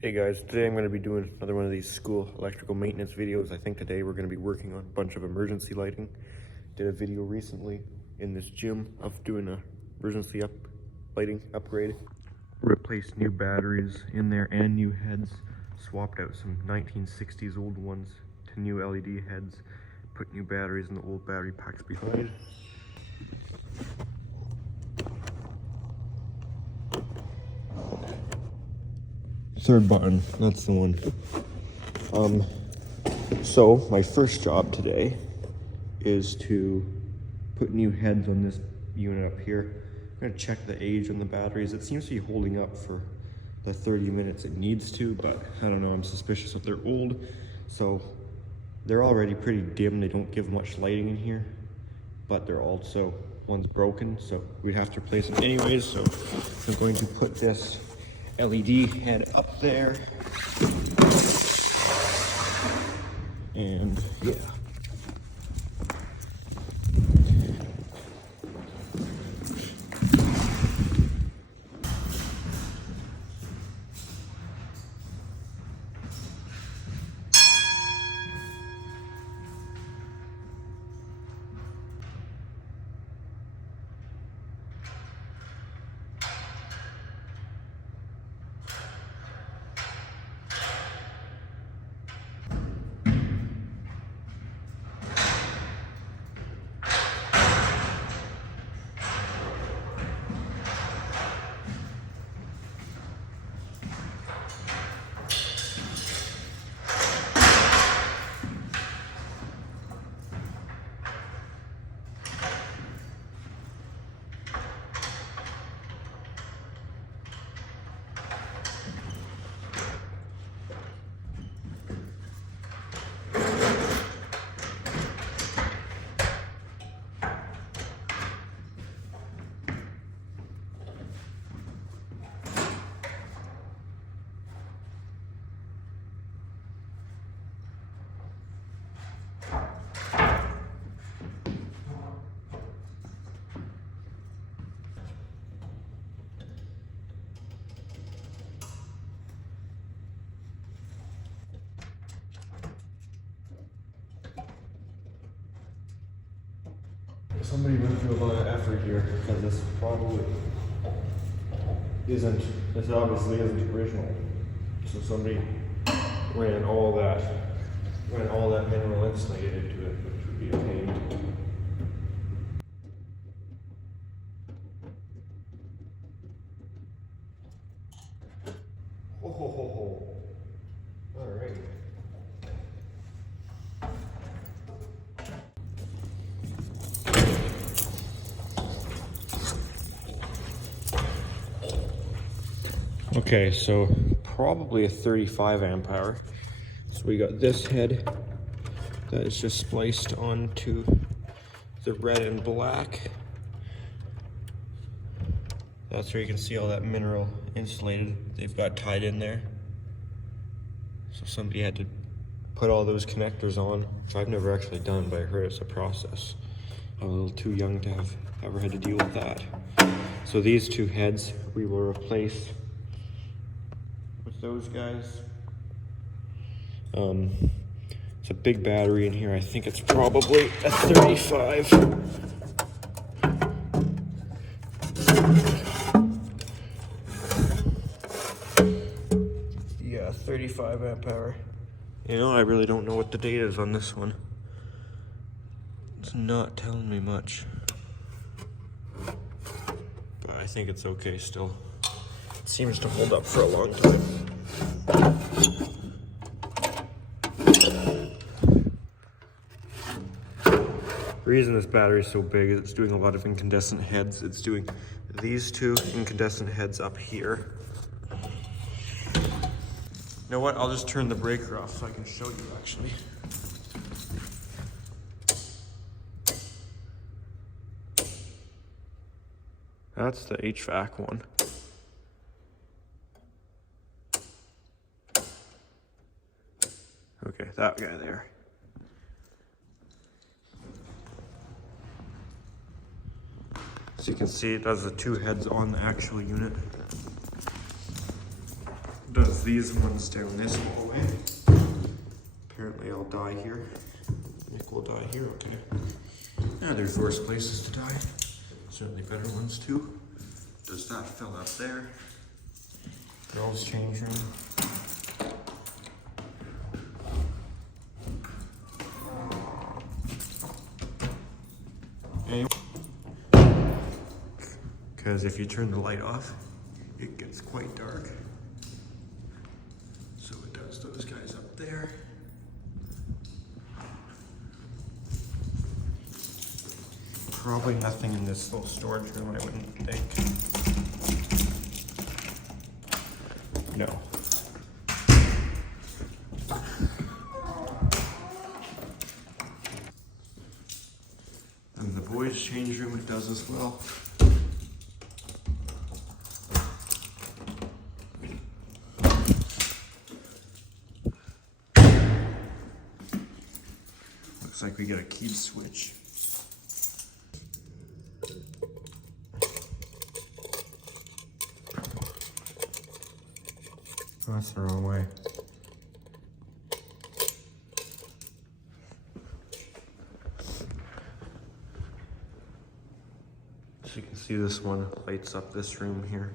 Hey guys, today I'm going to be doing another one of these school electrical maintenance videos. I think today we're going to be working on a bunch of emergency lighting. Did a video recently in this gym of doing a emergency lighting upgrade. Replaced new batteries in there and new heads. Swapped out some 1960s old ones to new LED heads. Put new batteries in the old battery packs behind. Third button, that's the one. So my first job today is to put new heads on this unit up here. I'm gonna check the age on the batteries. It seems to be holding up for the 30 minutes it needs to, but I don't know, I'm suspicious that they're old. So they're already pretty dim. They don't give much lighting in here, but they're also, one's broken, so we'd have to replace them anyways. So I'm going to put this LED head up there. And yeah. Somebody went through a lot of effort here because this probably isn't, this obviously isn't original. So somebody ran all that mineral insulated into it, which would be a pain. Ho ho ho ho. All right. Okay, so probably a 35 amp hour. So we got this head that is just spliced onto the red and black. That's where you can see all that mineral insulated they've got tied in there. So somebody had to put all those connectors on, which I've never actually done, but I heard it's a process. I'm a little too young to have ever had to deal with that. So these two heads we will replace with those guys. It's a big battery in here. I think it's probably a 35. Yeah, 35 amp hour. You know, I really don't know what the date is on this one. It's not telling me much. But I think it's okay still. It seems to hold up for a long time. The reason this battery is so big is it's doing a lot of incandescent heads. It's doing these two incandescent heads up here. You know what? I'll just turn the breaker off so I can show you actually. That's the HVAC one. Okay, that guy there. So you can see it has the two heads on the actual unit. does these ones down this hallway. Apparently I'll die here. Nick will die here, okay. Yeah, there's worse places to die. Certainly better ones too. Does that fill up there? Girls' change room. Because if you turn the light off, it gets quite dark. So it does those guys up there. Probably nothing in this little storage room, I wouldn't think. No. And the boys' change room, it does as well. Looks like we get a key switch. Oh, that's the wrong way. So you can see this one lights up this room here.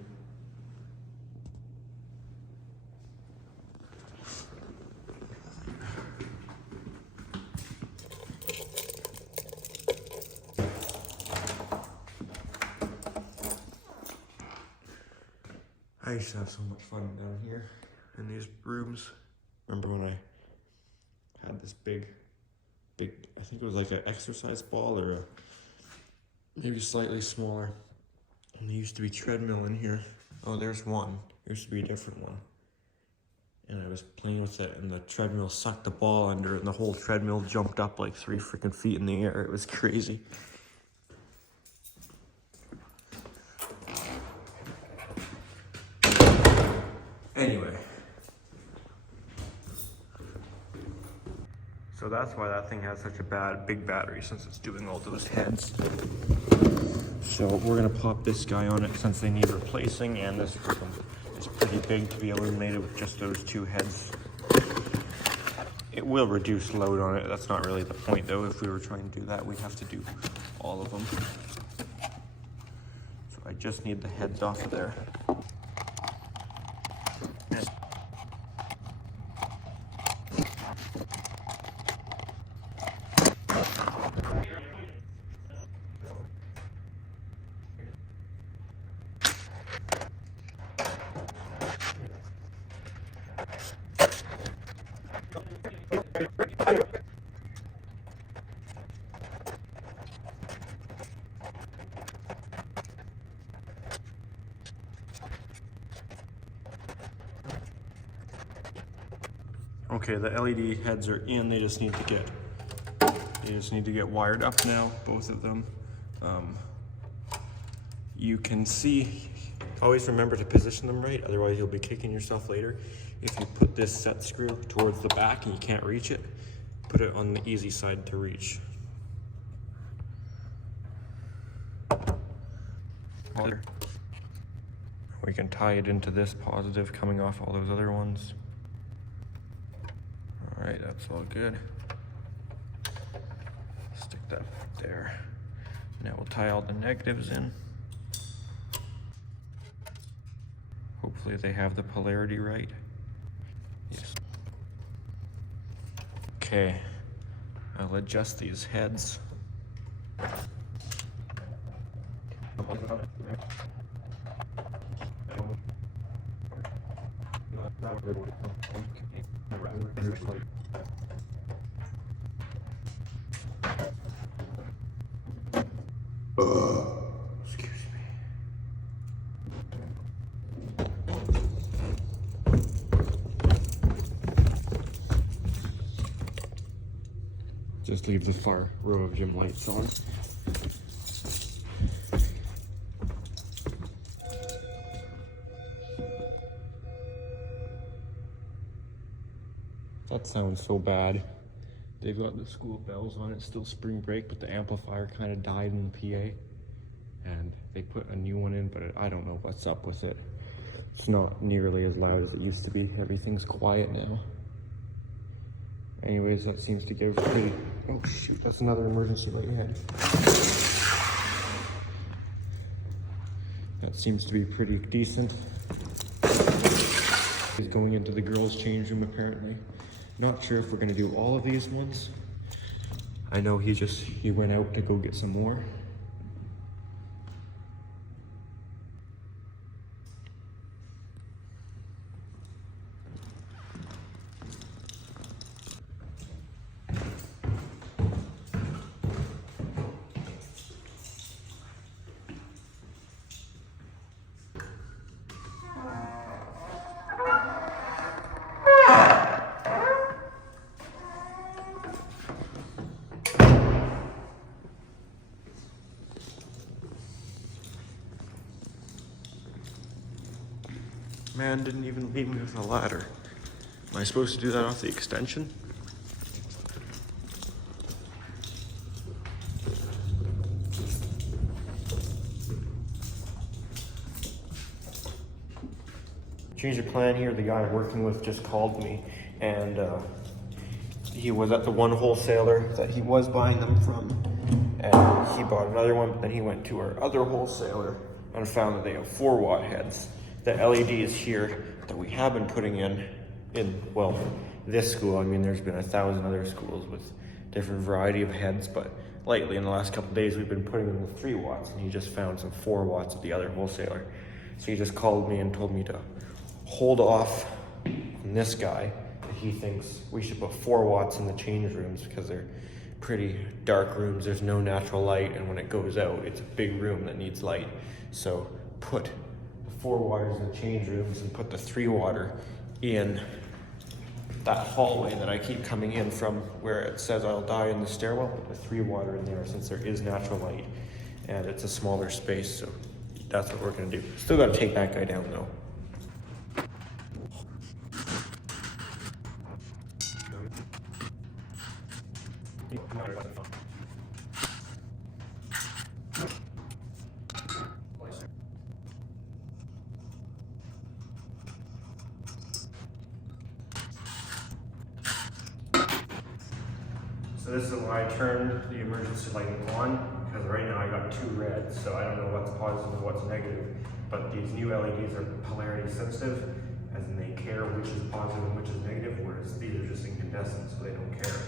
I used to have so much fun down here in these rooms. Remember when I had this big, I think it was like an exercise ball or maybe slightly smaller. And there used to be treadmill in here. Oh, there's one. There used to be a different one. And I was playing with it and the treadmill sucked the ball under and the whole treadmill jumped up like 3 freaking feet in the air. It was crazy. Anyway, so that's why that thing has such a big battery, since it's doing all those heads. So we're gonna pop this guy on it since they need replacing, and this room is pretty big to be illuminated with just those 2 heads. It will reduce load on it. That's not really the point though. If we were trying to do that, we'd have to do all of them. So I just need the heads off of there. Okay, the LED heads are in. They just need to get wired up now, both of them. You can see, always remember to position them right, otherwise you'll be kicking yourself later. If you put this set screw towards the back and you can't reach it, put it on the easy side to reach. We can tie it into this positive coming off all those other ones. All right, that's all good. Stick that there. Now we'll tie all the negatives in. Hopefully they have the polarity right. Yes. Okay, I'll adjust these heads. Excuse me. Just leave the far row of gym lights on. That sounds so bad. They've got the school bells on it, still spring break, but the amplifier kind of died in the PA. And they put a new one in, but I don't know what's up with it. It's not nearly as loud as it used to be. Everything's quiet now. Anyways, that seems to give pretty... Oh shoot, that's another emergency light ahead. That seems to be pretty decent. He's going into the girls' change room apparently. Not sure if we're gonna do all of these ones. I know he went out to go get some more. Man didn't even leave me with a ladder. Am I supposed to do that off the extension? Change of plan here. The guy I'm working with just called me, and he was at the one wholesaler that he was buying them from, and he bought another one, but then he went to our other wholesaler and found that they have 4-watt heads. The LEDs here that we have been putting in well, this school, I mean, there's been 1,000 other schools with different variety of heads, but lately in the last couple of days we've been putting them with 3 watts, and he just found some 4 watts at the other wholesaler. So he just called me and told me to hold off on this guy. He thinks we should put 4 watts in the change rooms because they're pretty dark rooms. There's no natural light, and when it goes out, it's a big room that needs light. So put 4 watters in the change rooms and put the 3 water in that hallway that I keep coming in from, where it says I'll die in the stairwell. Put the 3 water in there since there is natural light and it's a smaller space. So that's what we're gonna do. Still gotta take that guy down though. So this is why I turned the emergency lighting on, because right now I got 2 reds, so I don't know what's positive and what's negative. But these new LEDs are polarity sensitive, as in they care which is positive and which is negative, whereas these are just incandescent, so they don't care.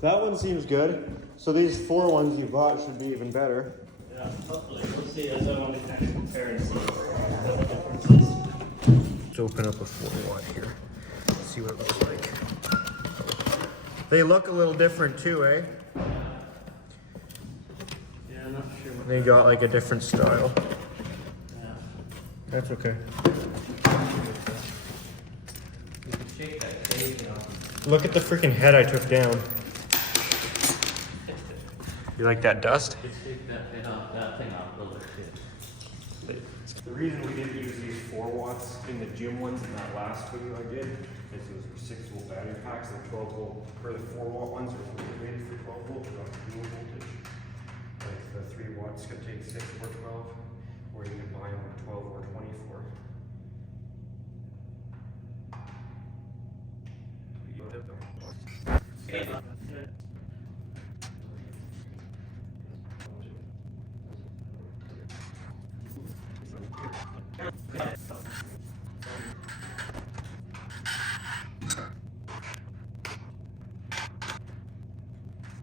That one seems good. So these 4 ones you bought should be even better. Yeah, hopefully. We'll see as I want to kind of compare and see what the difference is. Let's open up a 4 watt here. See what it looks like. They look a little different too, eh? Yeah, I'm not sure what They got like a different style. yeah. That's okay. You can shake that cage off. Look at the freaking head I took down. You like that dust? Just shake that thing off a little bit. The reason we didn't use these 4 watts in the gym ones in that last video I did Okay, so those are 6-volt battery packs, and 12-volt, or the 4-watt ones are rated for 12-volt, they're on dual voltage. Like the 3 watts could take 6 or 12, or you could buy them at 12 or 24.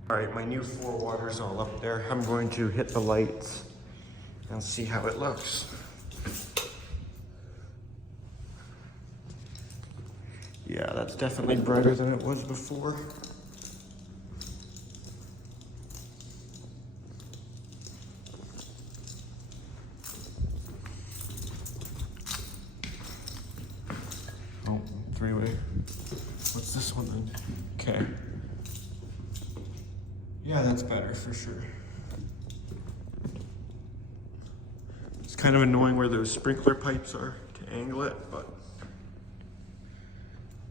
All right, my new 4-watter's all up there. I'm going to hit the lights and see how it looks. Yeah, that's definitely brighter than it was before. Oh, 3-way. What's this one then? Okay. Yeah, that's better for sure. It's kind of annoying where those sprinkler pipes are to angle it, but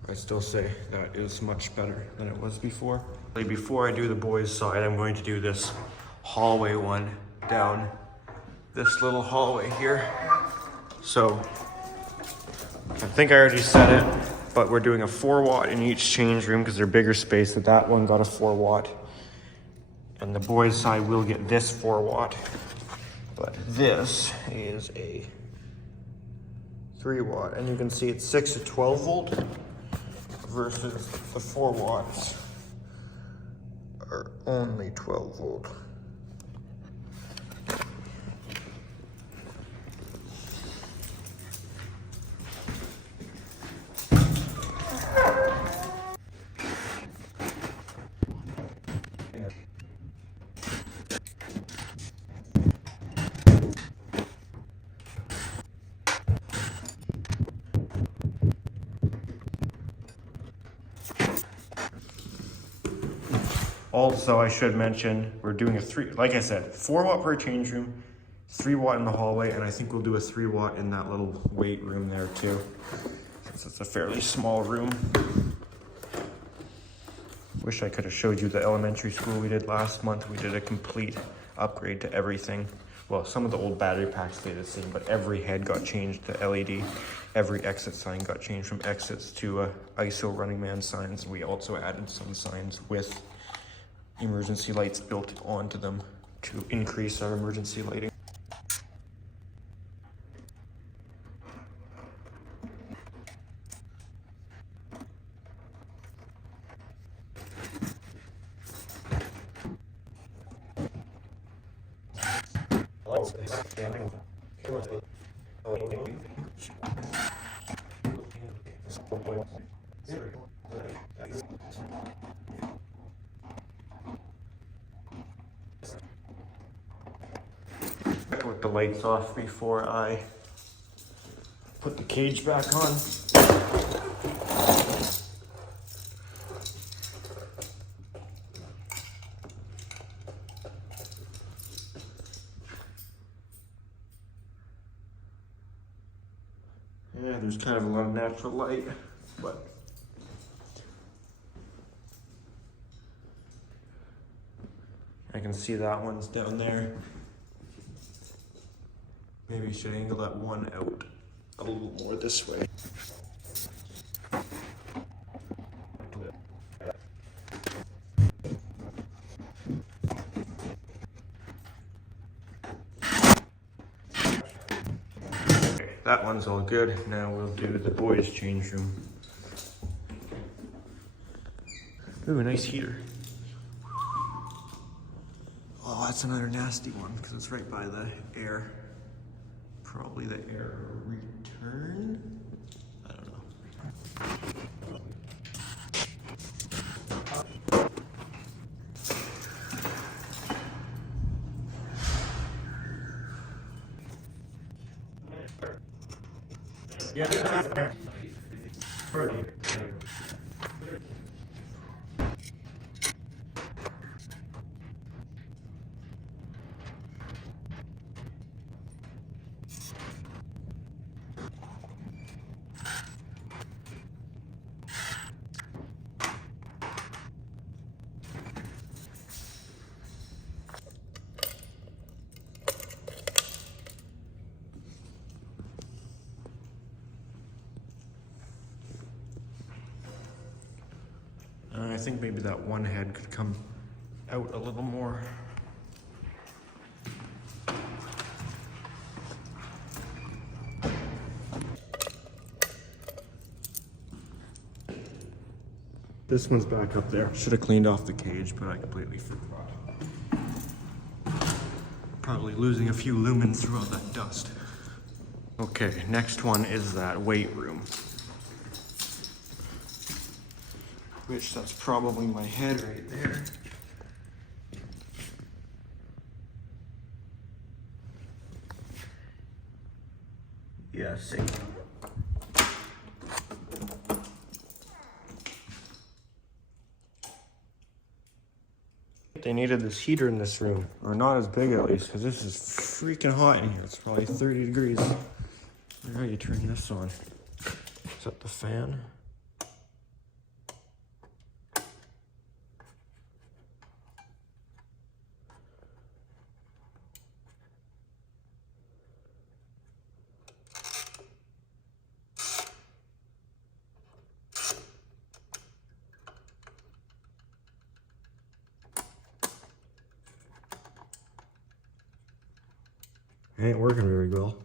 I still say that is much better than it was before. Before I do the boys' side, I'm going to do this hallway one down this little hallway here. So I think I already said it, but we're doing a 4-watt in each change room because they're bigger space. That one got a 4-watt. And the boys' side will get this 4-watt, but this is a 3-watt, and you can see it's 6 to 12 volt versus the 4 watts are only 12 volt. Also, I should mention, we're doing like I said, 4-watt per change room, 3-watt in the hallway, and I think we'll do a 3-watt in that little weight room there too, since it's a fairly small room. Wish I could have showed you the elementary school we did last month. We did a complete upgrade to everything. Well, some of the old battery packs stayed the same, but every head got changed to LED. Every exit sign got changed from exits to ISO Running Man signs. We also added some signs with emergency lights built onto them to increase our emergency lighting. With the lights off before I put the cage back on. Yeah, there's kind of a lot of natural light, but I can see that one's down there. Maybe you should angle that one out a little more this way. Okay, that one's all good. Now we'll do the boys' change room. Ooh, a nice heater. Oh, that's another nasty one because it's right by the air. Probably the air return? I don't know. Yeah. think maybe that one head could come out a little more. This one's back up there. Should have cleaned off the cage, but I completely forgot. Probably losing a few lumens through all that dust. Okay, next one is that weight room. Which that's probably my head right there. Yeah, same. They needed this heater in this room, or not as big at least, because this is freaking hot in here. It's probably 30 degrees. Now you turn this on. Is that the fan? It ain't working very well.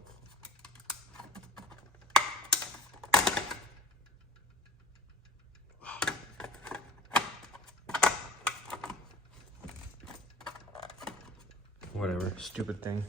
Whatever, stupid thing.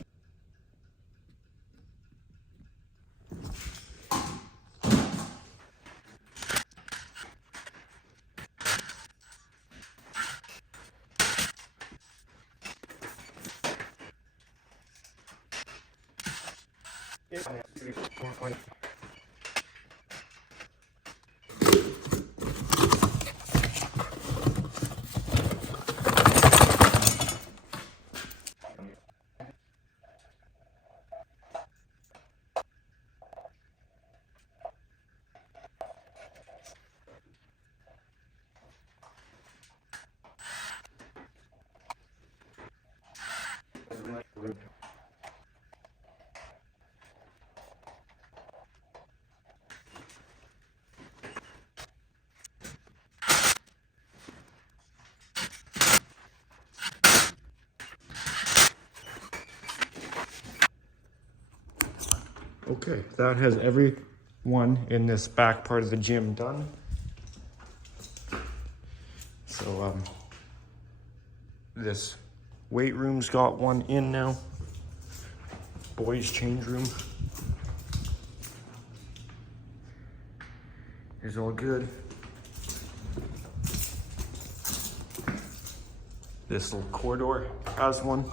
Okay, that has every one in this back part of the gym done. So this weight room's got one in now. Boys change room is all good. This little corridor has one.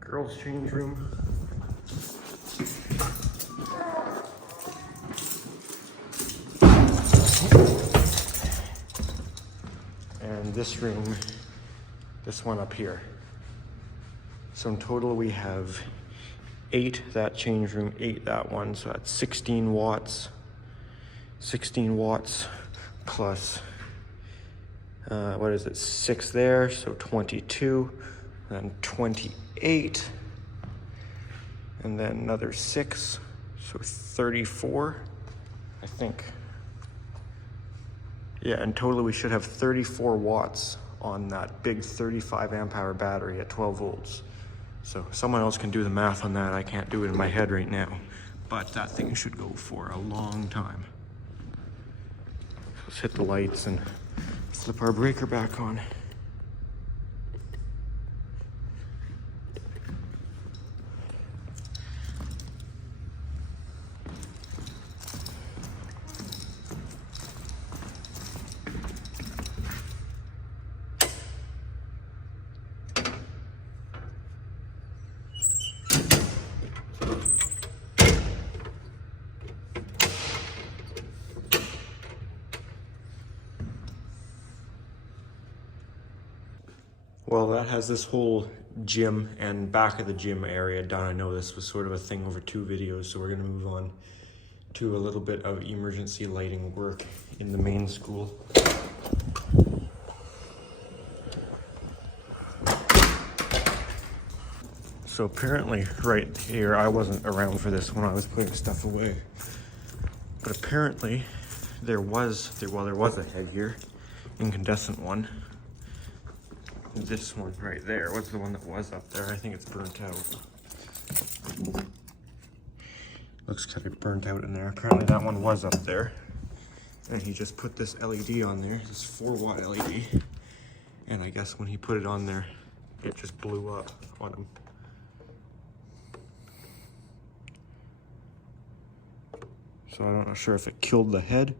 Girls change room. And this room, this one up here. So in total we have 8 that change room, 8 that one, so that's 16 watts. 16 watts plus, what is it, 6 there, so 22, then 28, and then another 6, so 34, I think. Yeah, in total we should have 34 watts on that big 35 amp hour battery at 12 volts. So someone else can do the math on that. I can't do it in my head right now, but that thing should go for a long time. Let's hit the lights and flip our breaker back on. Well, that has this whole gym and back of the gym area done. I know this was sort of a thing over 2 videos, so we're gonna move on to a little bit of emergency lighting work in the main school. So apparently right here, I wasn't around for this when I was putting stuff away. But apparently there was a head here, incandescent one. This one right there was the one that was up there. I think it's burnt out. Looks kind of burnt out in there. Apparently that one was up there. And he just put this LED on there, this 4-watt LED. And I guess when he put it on there, it just blew up on him. So I'm not sure if it killed the head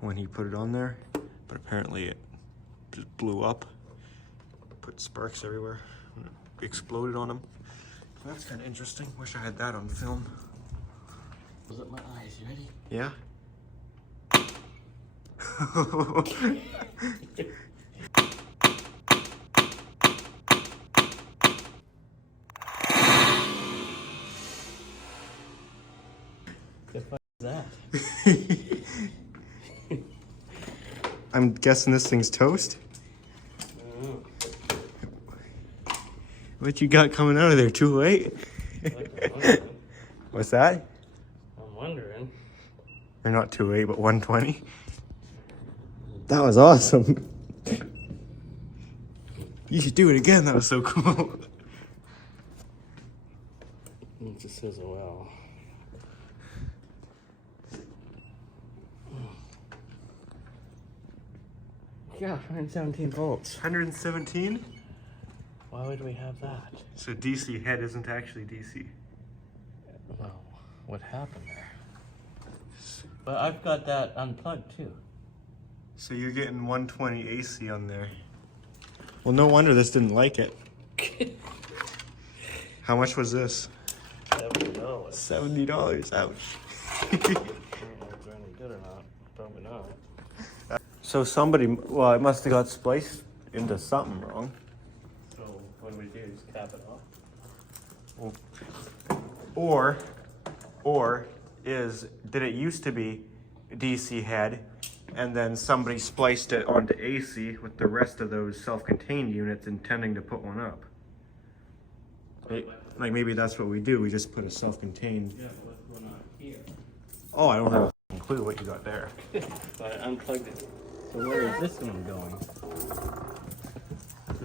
when he put it on there, but apparently it just blew up, put sparks everywhere, and it exploded on him. So that's kind of interesting. Wish I had that on film. Close up my eyes, you ready? Yeah. The fuck is that? I'm guessing this thing's toast. Oh. What you got coming out of there? 208? What's that? I'm wondering. Or not 208, but 120. That was awesome. You should do it again. That was so cool. It just says, well. Yeah, 117 volts. 117? Why would we have that? So DC head isn't actually DC. Well, what happened there? But I've got that unplugged too. So you're getting 120 AC on there. Well, no wonder this didn't like it. How much was this? $70. $70. Ouch. I don't know if it's any good or not. Probably not. So somebody, well, it must have got spliced into something wrong. So what do we do? Just cap it off? Or did it used to be DC head and then somebody spliced it onto AC with the rest of those self-contained units intending to put one up? Like maybe that's what we do. We just put a self-contained. Yeah, what's going on here? Oh, I don't have a clue what you got there. But I unplugged it. So where is this one going?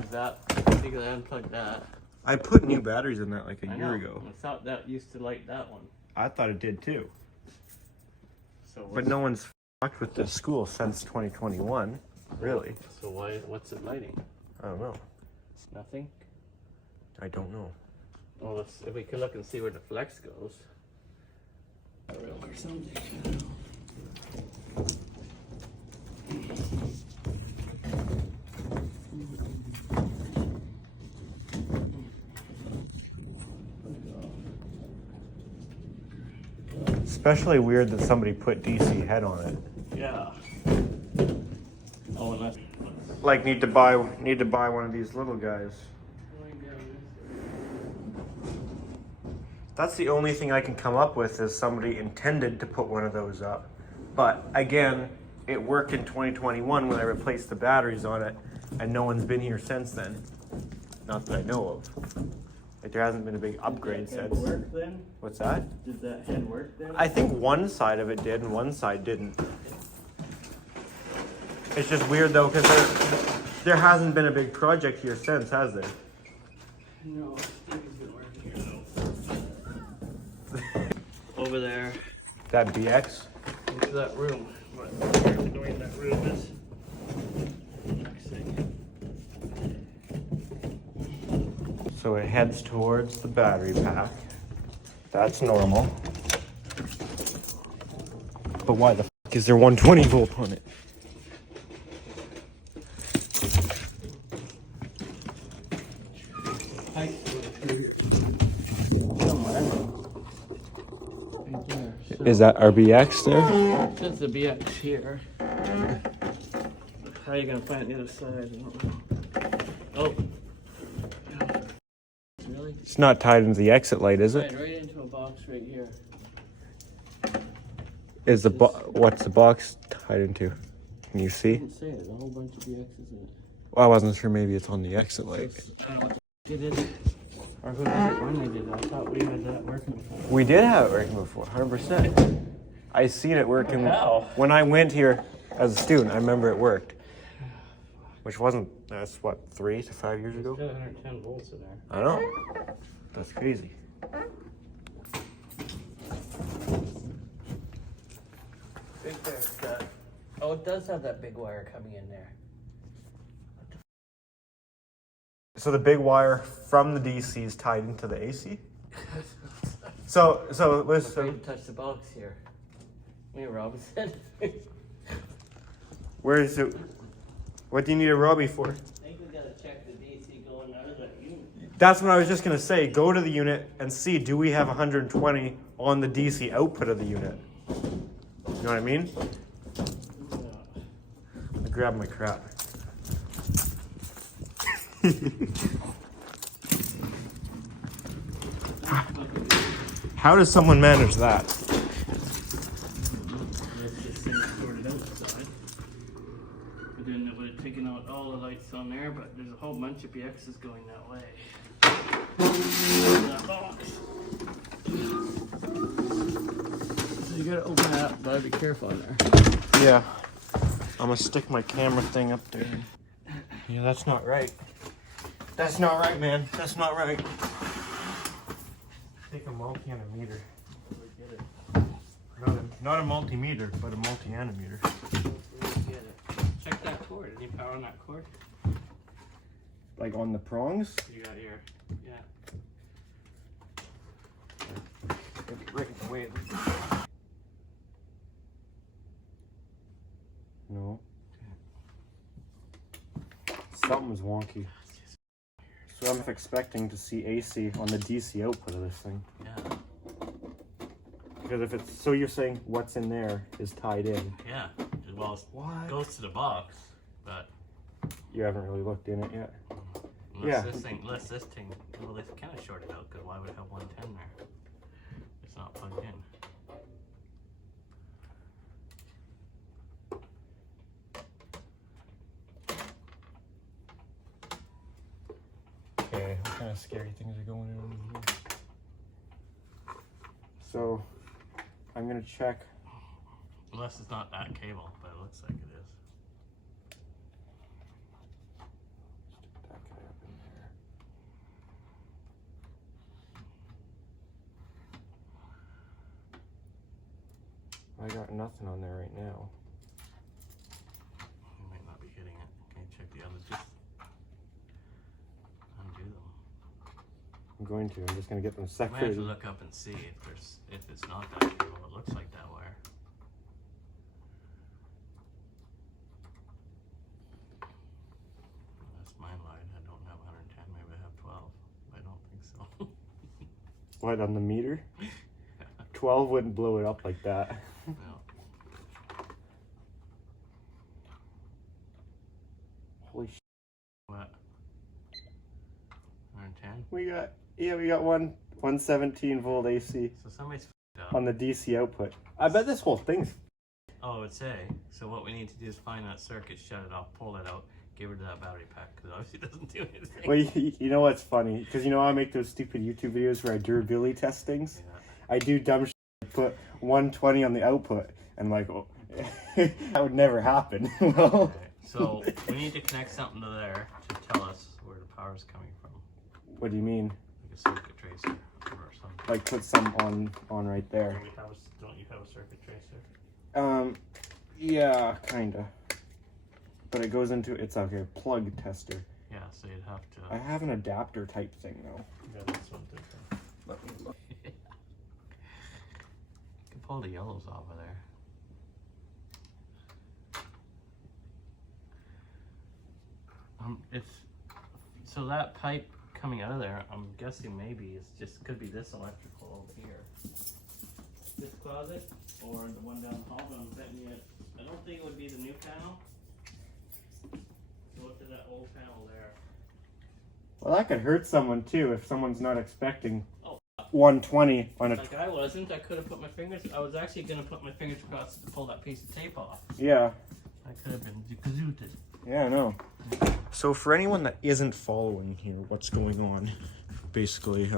Is that, because I unplugged that. I put new batteries in that like a year ago. I thought that used to light that one. I thought it did too. So But no one's fucked with this school since 2021, really. So what's it lighting? I don't know. Nothing? I don't know. Well, if we could look and see where the flex goes. Or something. Especially weird that somebody put DC head on it. Yeah. Oh, and that's... Like need to buy one of these little guys. That's the only thing I can come up with is somebody intended to put one of those up. But again, it worked in 2021 when I replaced the batteries on it, and no one's been here since then. Not that I know of. Like there hasn't been a big upgrade Did that head since. work then? What's that? Did that head work then? I think one side of it did and one side didn't. It's just weird though, because there hasn't been a big project here since, has there? No, Stevie's been working here though. Over there. That BX? Into that room. What we're doing in that room is next thing. So it heads towards the battery pack. That's normal. But why the fuck is there 120 volt on it? Is that RBX there? There's the BX here. How are you gonna find it the other side? I don't know. Oh. Really? It's not tied into the exit light, is it? Right into a box right here. Is the what's the box tied into? Can you see? Didn't say it. There's a whole bunch of BXs in it. Well, I wasn't sure. Maybe it's on the exit light. I don't know what did it. Or who did it when they did it. I thought we had that working before. We did have it working before, 100%. I seen it working How? when I went here as a student. I remember it worked, which wasn't. That's what 3 to 5 years ago. 110 volts in there. I know. That's crazy. Big wire's got. Oh, it does have that big wire coming in there. So the big wire from the DC is tied into the AC. So I'm listen. afraid to touch the box here. Me, Robinson. Where is it? What do you need a Robbie for? I think we gotta check the DC going out of that unit. That's what I was just gonna say. Go to the unit and see, do we have 120 on the DC output of the unit? You know what I mean? I grab my crap. How does someone manage that? Let's just say it's sorted outside. But then it would have taken out all the lights on there, but there's a whole bunch of PXs going that way. That box. So you gotta open that up, but be careful in there. Yeah. I'm gonna stick my camera thing up there. Yeah, that's not right. That's not right, man. That's not right. Take a multi-ammeter. Not a multimeter, but a multi-ammeter. Get it. Check that cord. Any power on that cord? Like on the prongs? You got your, yeah. Right away. No. Something's wonky. So I'm expecting to see AC on the DC output of this thing. Yeah. Because if it's, so you're saying what's in there is tied in. Yeah. Well, What? it goes to the box, but You haven't really looked in it yet. unless this thing, well, they kind of shorted out, because why would it have 110 there? It's not plugged in. Okay, what kind of scary things are going on here? So, I'm gonna check. Unless it's not that cable, but it looks like it is. Stick that guy up in there. I got nothing on there right now. You might not be hitting it. Can you check the other? Just undo them. I'm going to. I'm just gonna get them You might have separated. to look up and see if it's not that cable. It looks like that wire. That's mine line. I don't have 110. Maybe I have 12. I don't think so. What, on the meter? 12 wouldn't blow it up like that. No. Holy sh! What? 110? We got 117 volt AC So somebody's f***ed up. on the DC output. I bet this whole thing's. Oh, it would say. So what we need to do is find that circuit, shut it off, pull it out, give her that battery pack, because obviously it doesn't do anything. Well, you know what's funny? Because you know how I make those stupid YouTube videos where I durability test things? Yeah. I do dumb shit. I put 120 on the output, and like, oh, that would never happen. Well, Okay. So we need to connect something to there to tell us where the power is coming from, what do you mean? like a circuit tracer or something. Like put some on right there. Don't you have a circuit tracer? Yeah, kinda. But it goes into, it's okay, plug tester. Yeah, so you'd have to. I have an adapter type thing though. Yeah, that's one different. Let me look. You can pull the yellows off of there. It's so that pipe coming out of there. I'm guessing maybe it's just could be this electrical over here, this closet, or the one down the hall. But I'm betting you, I don't think it would be the new panel. Go to that old panel there. Well, that could hurt someone too if someone's not expecting Oh. 120 on a. Like I wasn't. I could have put my fingers. I was actually gonna put my fingers across to pull that piece of tape off. Yeah. I could have been gazooted. Yeah, I know. So for anyone that isn't following here, what's going on? Basically,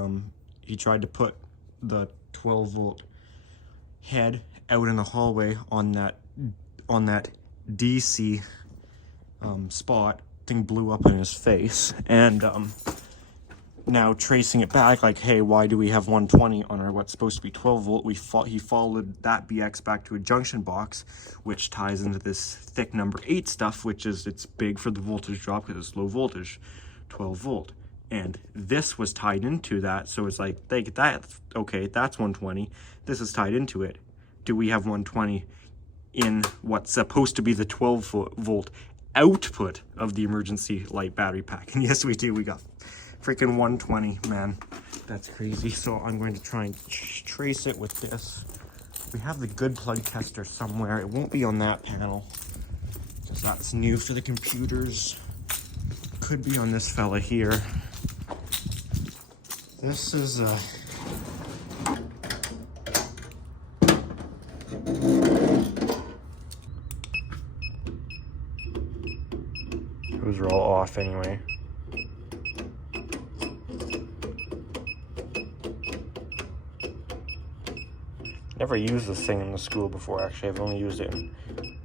he tried to put the 12 volt head out in the hallway on that DC spot. Thing blew up in his face, and now tracing it back, like, hey, why do we have 120 on our what's supposed to be 12 volt? He followed that BX back to a junction box, which ties into this thick number 8 stuff, which is, it's big for the voltage drop because it's low voltage, 12 volt. And this was tied into that, so it's like, okay, that's 120. This is tied into it. Do we have 120 in what's supposed to be the 12 volt output of the emergency light battery pack? And yes, we do. We got freaking 120, man. That's crazy. So I'm going to try and trace it with this. We have the good plug tester somewhere. It won't be on that panel because that's new for the computers. Could be on this fella here. This is those are all off anyway. Never used this thing in the school before, actually. I've only used it in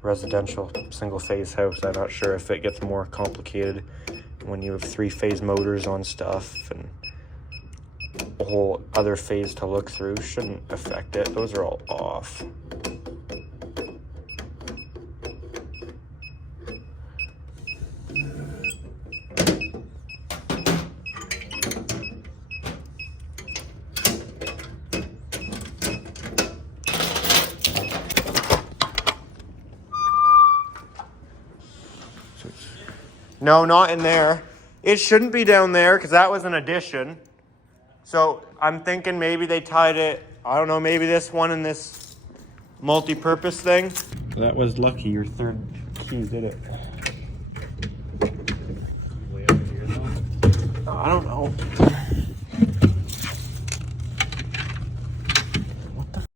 residential single-phase house. I'm not sure if it gets more complicated when you have 3-phase motors on stuff and a whole other phase to look through. Shouldn't affect it. Those are all off. No, not in there. It shouldn't be down there because that was an addition. So I'm thinking maybe they tied it, I don't know, maybe this one in this multi-purpose thing. That was lucky, your third key did it. Way over here though. I don't know. What the?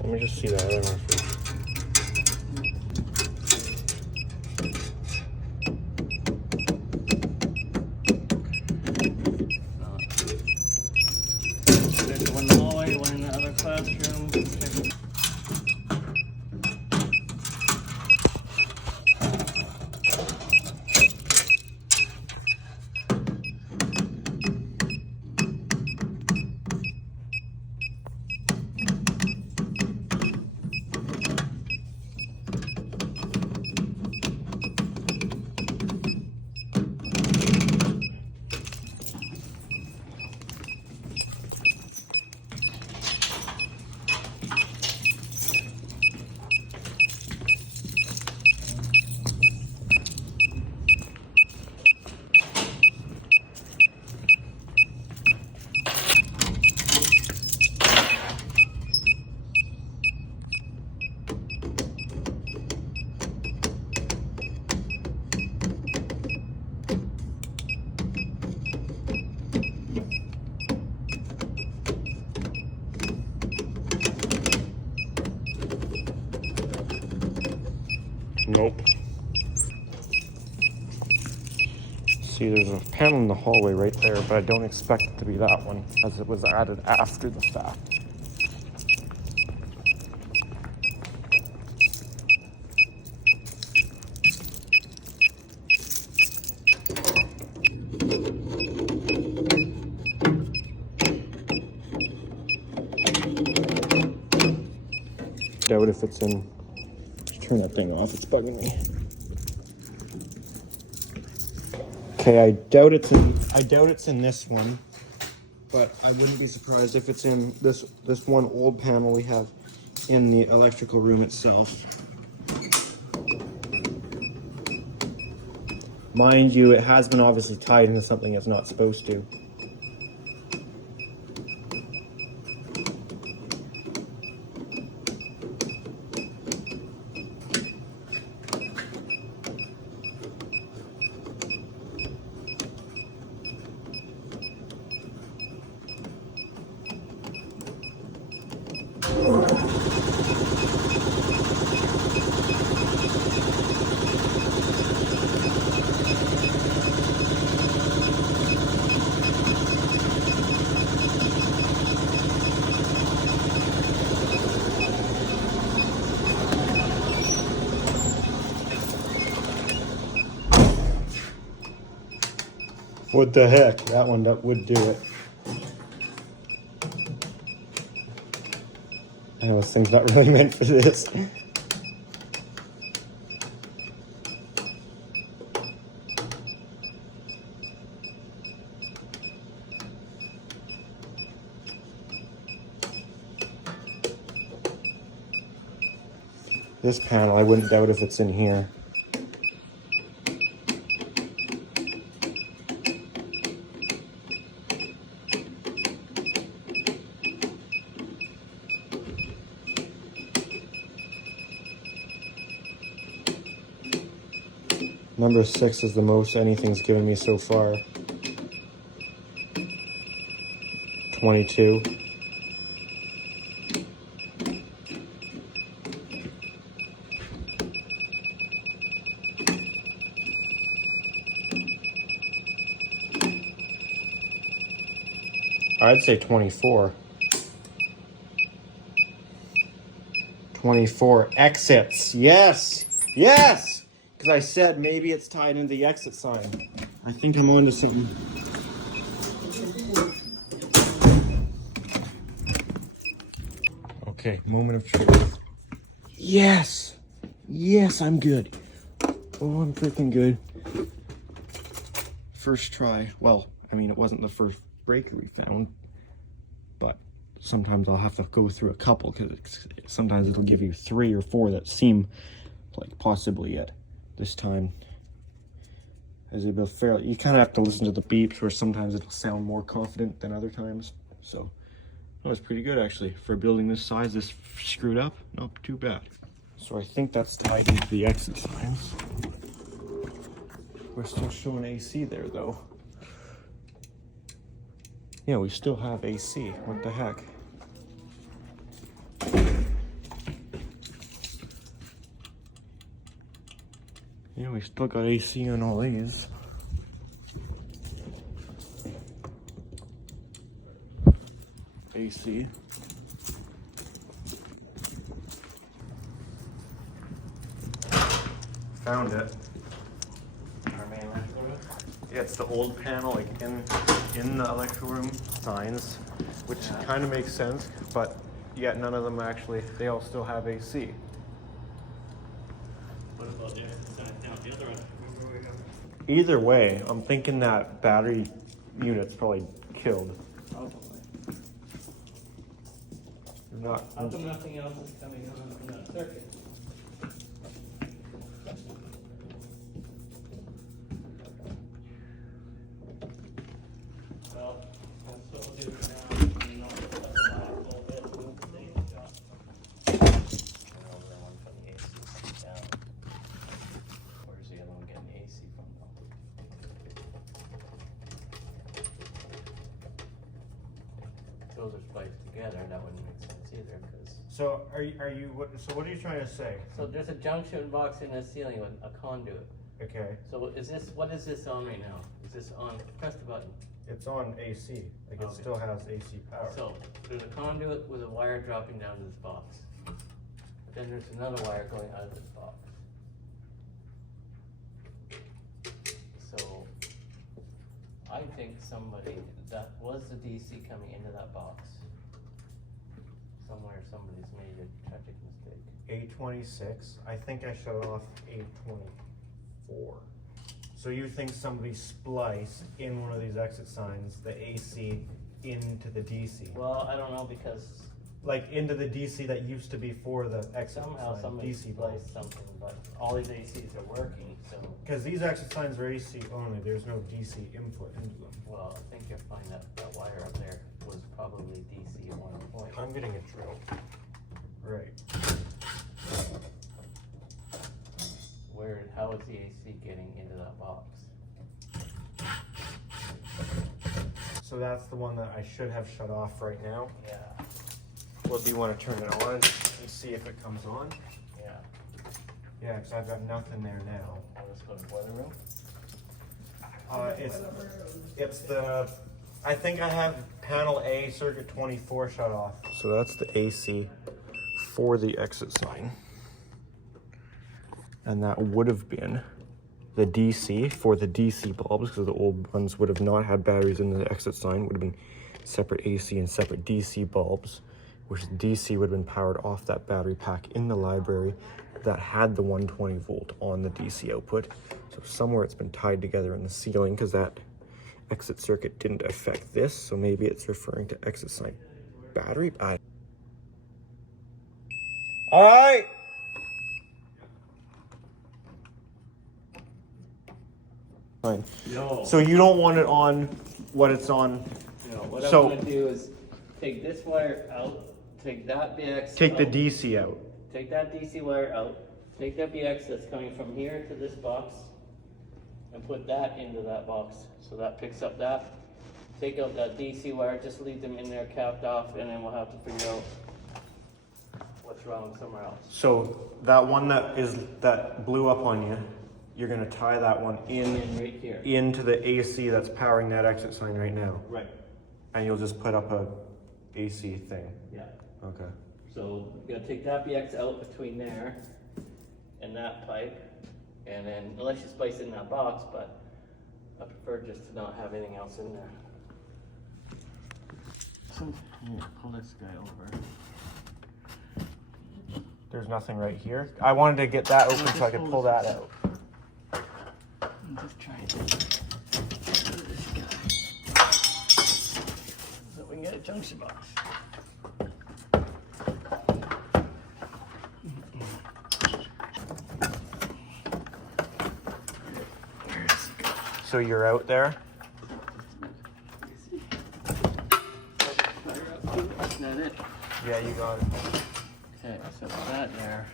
Let me just see that other one first. There's one in the hallway, one in the other classroom. Nope. See, there's a panel in the hallway right there, but I don't expect it to be that one, as it was added after the fact. Doubt if it's in. Turn that thing off, it's bugging me. Okay, I doubt it's in this one. but I wouldn't be surprised if it's in this one old panel we have in the electrical room itself. Mind you, it has been obviously tied into something it's not supposed to. What the heck? That one that would do it. I know this thing's not really meant for this. This panel, I wouldn't doubt if it's in here. Number 6 is the most anything's given me so far. 22. I'd say 24. 24 exits. Yes! Yes! Because I said maybe it's tied into the exit sign. I think I'm onto something. Okay, moment of truth. Yes! Yes, I'm good. Oh, I'm freaking good. First try. Well, I mean, it wasn't the first breaker we found, but sometimes I'll have to go through a couple because sometimes it'll give you 3 or 4 that seem like possibly it. This time, as a bit fairly, you kind of have to listen to the beeps, where sometimes it'll sound more confident than other times. So that was pretty good actually for a building this size. This screwed up, not too bad. So I think that's tied into the exit signs. We're still showing AC there though. Yeah, we still have AC. What the heck? Yeah, we still got AC on all these. AC. Found it. Our main electrical room? Yeah, it's the old panel, like in the electrical room signs, which kind of makes sense, but yet none of them actually, they all still have AC. What about the exit sign down the other end? Where we go? Either way, I'm thinking that battery unit's probably killed. Probably. Not. How come nothing else is coming on in that circuit? Well, that's what we'll do now. You know, put the black whole bit, move the data shop. And over the one from the AC comes down. Where's the other one getting the AC from though? Those are spliced together, that wouldn't make sense either, because. So what are you trying to say? So there's a junction box in the ceiling with a conduit. Okay, So what is this on right now? Is this on, press the button. it's on AC, like it Okay. still has AC power. So there's a conduit with a wire dropping down to this box. But then there's another wire going out of this box. So I think that was the DC coming into that box. Somewhere somebody's made a tragic mistake. A26, I think I shut off A24. So you think somebody spliced in one of these exit signs the AC into the DC. Well, I don't know because Like into the DC that used to be for the exit somehow sign, somebody DC bulb. spliced something, but all these ACs are working, so, Because these exit signs are AC only, there's no DC input into them. well, I think you'll find that that wire up there was probably DC at one point. I'm getting a drill. Right. How is the AC getting into that box? So that's the one that I should have shut off right now. Yeah, Well, do you want to turn it on and see if it comes on? yeah. Yeah, because I've got nothing there now. I'll just go to the boiler room. It's the, I think I have panel A, circuit 24 shut off. So that's the AC for the exit sign. And that would have been the DC for the DC bulbs, because the old ones would have not had batteries in the exit sign, would have been separate AC and separate DC bulbs, which DC would have been powered off that battery pack in the library that had the 120 volt on the DC output. So somewhere it's been tied together in the ceiling because that exit circuit didn't affect this. So maybe it's referring to exit sign battery. All right. Fine. No. So you don't want it on what it's on. No, what So- I'm gonna do is take this wire out, take that BX Take the out, DC out. take that DC wire out, take that BX that's coming from here to this box, and put that into that box, so that picks up that. Take out that DC wire, just leave them in there capped off, and then we'll have to figure out what's wrong somewhere else. So that one that blew up on you, you're gonna tie that one And right here. into the AC that's powering that exit sign right now, Right. and you'll just put up a AC thing. Yeah. Okay. So you gotta take that BX out between there and that pipe, and then unless you splice it in that box, but I prefer just to not have anything else in there. So here, pull this guy over. There's nothing right here. I wanted to get that open so I could pull that out. I'm just trying to this guy so we can get a junction box. So you're out there? Is that it? Yeah, you got it. Okay, so that there.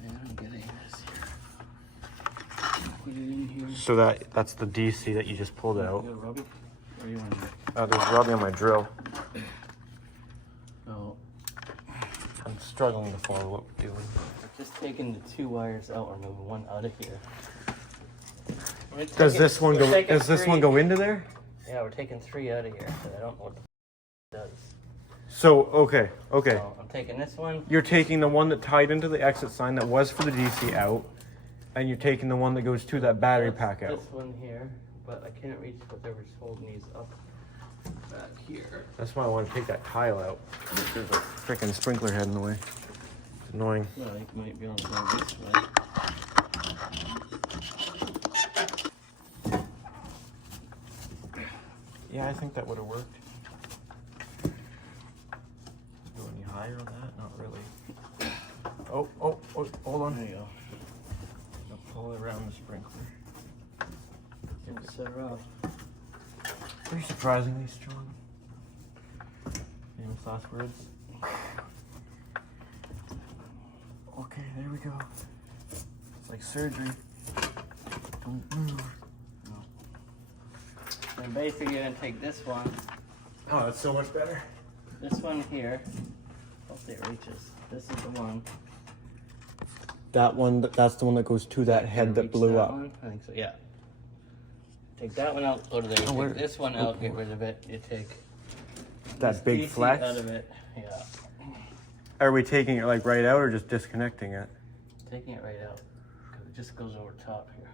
Man, I'm getting this here. Put it in here. So that's the DC that you just pulled out. You got rubber? Or you want There's rubbing on my drill. so I'm struggling to follow what we're doing. we're just taking the two wires out, removing one out of here. Does this one go into there? Yeah, we're taking three out of here, but I don't know what the does. So okay. So I'm taking this one. You're taking the one that tied into the exit sign that was for the DC out, and you're taking the one that goes to that battery pack out. This one here, but I can't reach whatever's holding these up back here. That's why I want to take that tile out. There's a freaking sprinkler head in the way. It's annoying. Well, I might be able to go this way. Yeah, I think that would have worked. Go any higher on that? Not really. Oh, hold on. There you go. I'll pull it around the sprinkler. It's set her up. Pretty surprisingly strong. Famous last words. Okay, there we go. It's like surgery. Don't move. And basically you're gonna take this one, Oh, that's so much better. this one here. Hopefully it reaches. This is the one. That one, that's the one that goes to that head that Reach blew that up. one? I think so, yeah. Take that one out, go to there. You Oh, where- take this one out, get rid of it. You take That this big DC flex? out of it. Yeah, Are we taking it like right out or just disconnecting it? taking it right out because it just goes over top here.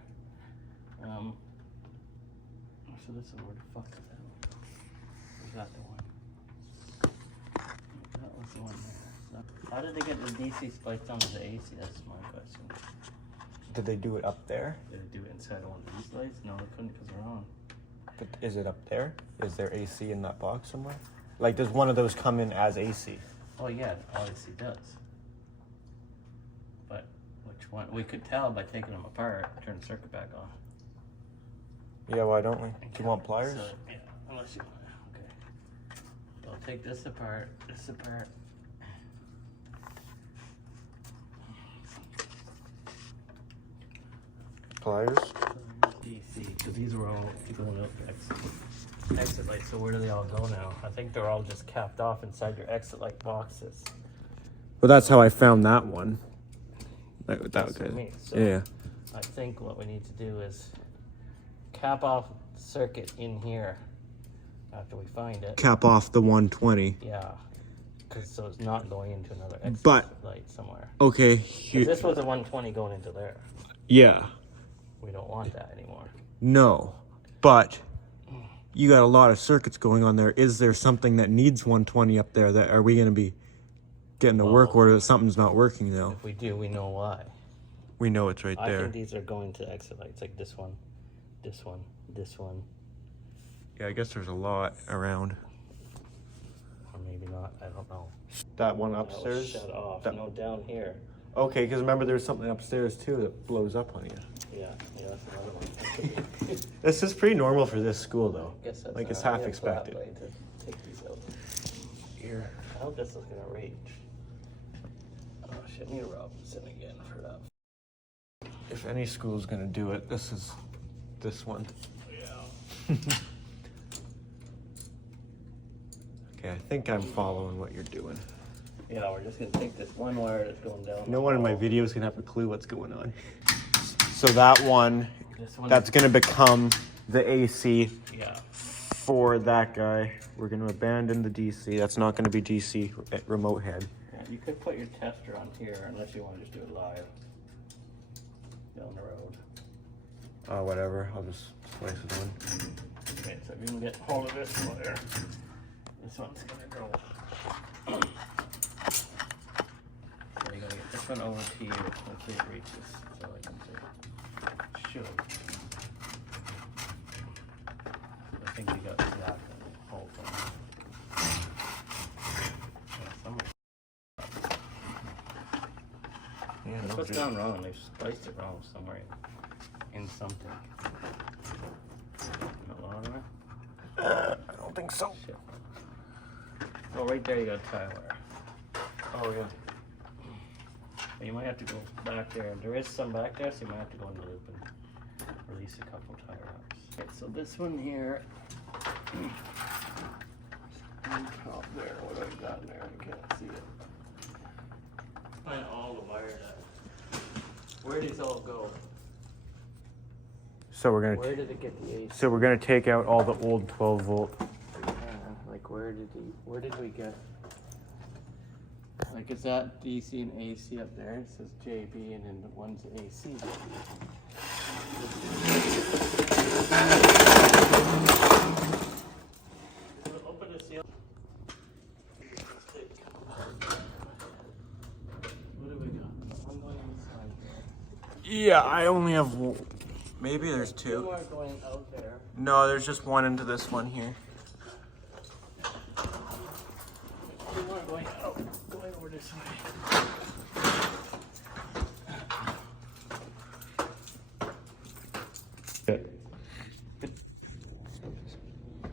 So this is where the fuck is that? Is that the one? That was the one there. So, how did they get the DC spliced onto the AC? That's my question. Did they do it up there? Did they do it inside of one of these lights? No, they couldn't because they're on. But is it up there? Is there AC in that box somewhere? Like, does one of those come in as AC? Oh yeah, it obviously does. But which one? We could tell by taking them apart. Turn the circuit back on. Yeah, why don't we? Do you want pliers? So, yeah, unless you want. Okay. So I'll take this apart. This apart. Pliers? DC. Because these were all going out the exit lights. So where do they all go now? I think they're all just capped off inside your exit light boxes. Well, that's how I found that one. That That's was what I good. mean. So Yeah. I think what we need to do is cap off the circuit in here after we find it. Cap off the 120. Yeah. Cause so it's not going into another exit But- light somewhere. Okay. 'Cause this was a 120 going into there. Yeah. We don't want that anymore. No. But you got a lot of circuits going on there. Is there something that needs 120 up there? That are we going to be getting a work Well- order that something's not working though? If we do, we know why. We know it's right I there. think these are going to exit lights, like this one, this one, this one, Yeah, I guess there's a lot around. or maybe not. I don't know. That one That was upstairs. shut off. That- No, down here. Okay, because remember there's something upstairs too that blows up on you. Yeah, that's another one. This is pretty normal for this school though. Guess that's Like it's all right. half We have flat expected. blade to take these out. Here. I hope this is gonna reach. Oh shit, need a Robinson again for that. If any school's gonna do it, this is this one. Yeah. Okay, I think I'm following what you're doing. Yeah, we're just gonna take this one wire that's going down. No one in my videos can have a clue what's going on. So that one, This one. that's gonna become the AC Yeah. for that guy. We're gonna abandon the DC. That's not gonna be DC remote head. Yeah, you could put your tester on here unless you want to just do it live down the road. Whatever. I'll just splice it on. Okay, so if you can get hold of this wire, this one's gonna go. So you gotta get this one over to you. Hopefully it reaches so I can see. Should. I think you got that whole thing. Yeah, somewhere. Yeah, That's no, what's dude. gone wrong. They've spliced it wrong somewhere in something. Not long enough? I don't think so. Shit. Oh, right there you got a tie wire. Oh yeah. But you might have to go back there. There is some back there, so you might have to go in the loop and release a couple tie wires. Okay, so this one here. On top there, what I've got there, I can't see it. Find all the wires out. Where did these all go? So we're gonna. Where did it get the AC? So we're gonna take out all the old 12 volt. Like where did we get? Like is that DC and AC up there? It says JB and then the one's AC. Open the seal. What do we got? One going on the side here. Yeah, I only have. Maybe there's Two two. more going out there. No, there's just one into this one here. Two more going out. Going over this way.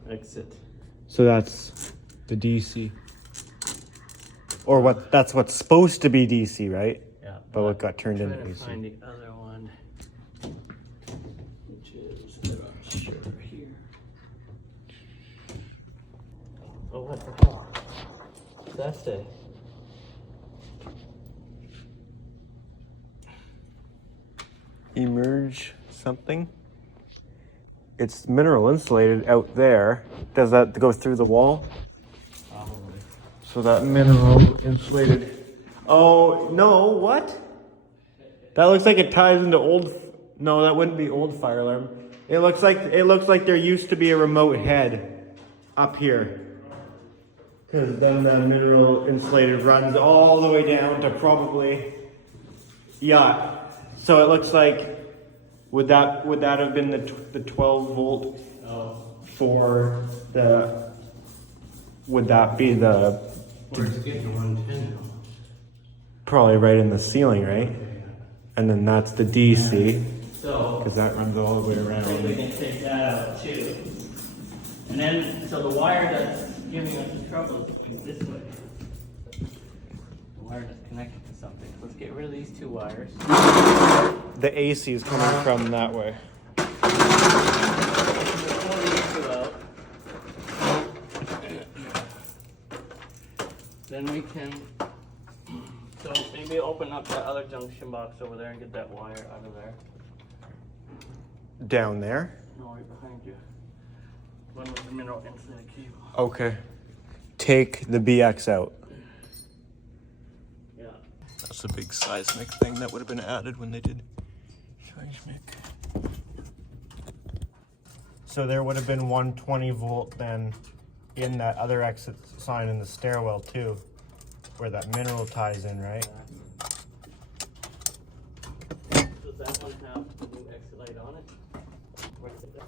Exit. So that's the DC. Or what? That's what's supposed to be DC, right? Yeah. But what got turned I'm into trying to AC. find the other one, which is I'm not sure here. Oh, what the hell? What's that say? Emerge something. It's mineral insulated out there. Does that go through the wall? Probably. So that mineral insulated. Oh no! What? That looks like it ties into old. No, that wouldn't be old fire alarm. It looks like there used to be a remote head up here. Because then the mineral insulated runs all the way down to probably. Yeah. So it looks like. Would that have been the 12 volt? Oh, for the, would that be the, Where it's getting to 110 now. probably right in the ceiling, right? And then that's the DC, So, because that runs all the way I think we around. can take that out too. And then, so the wire that's giving us the trouble is going this way. The wire that's connected to something. So let's get rid of these two wires. The AC is coming from that way. Pull these two out. Then we can, so maybe open up that other junction box over there and get that wire out of there. Down there? No, right behind you. One with the mineral insulated cable. Okay. Take the BX out. Yeah. That's a big seismic thing that would have been added when they did seismic. So there would have been 120 volt then in that other exit sign in the stairwell too, where that mineral ties in, right? Does that one have a new exit light on it? Where's it at?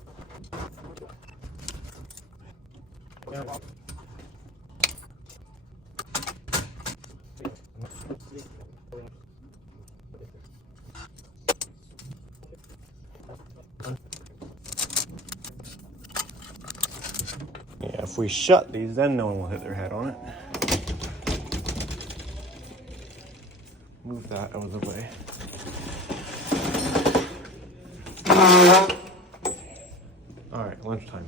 Yeah, if we shut these, then no one will hit their head on it. Move that out of the way. All right, lunchtime.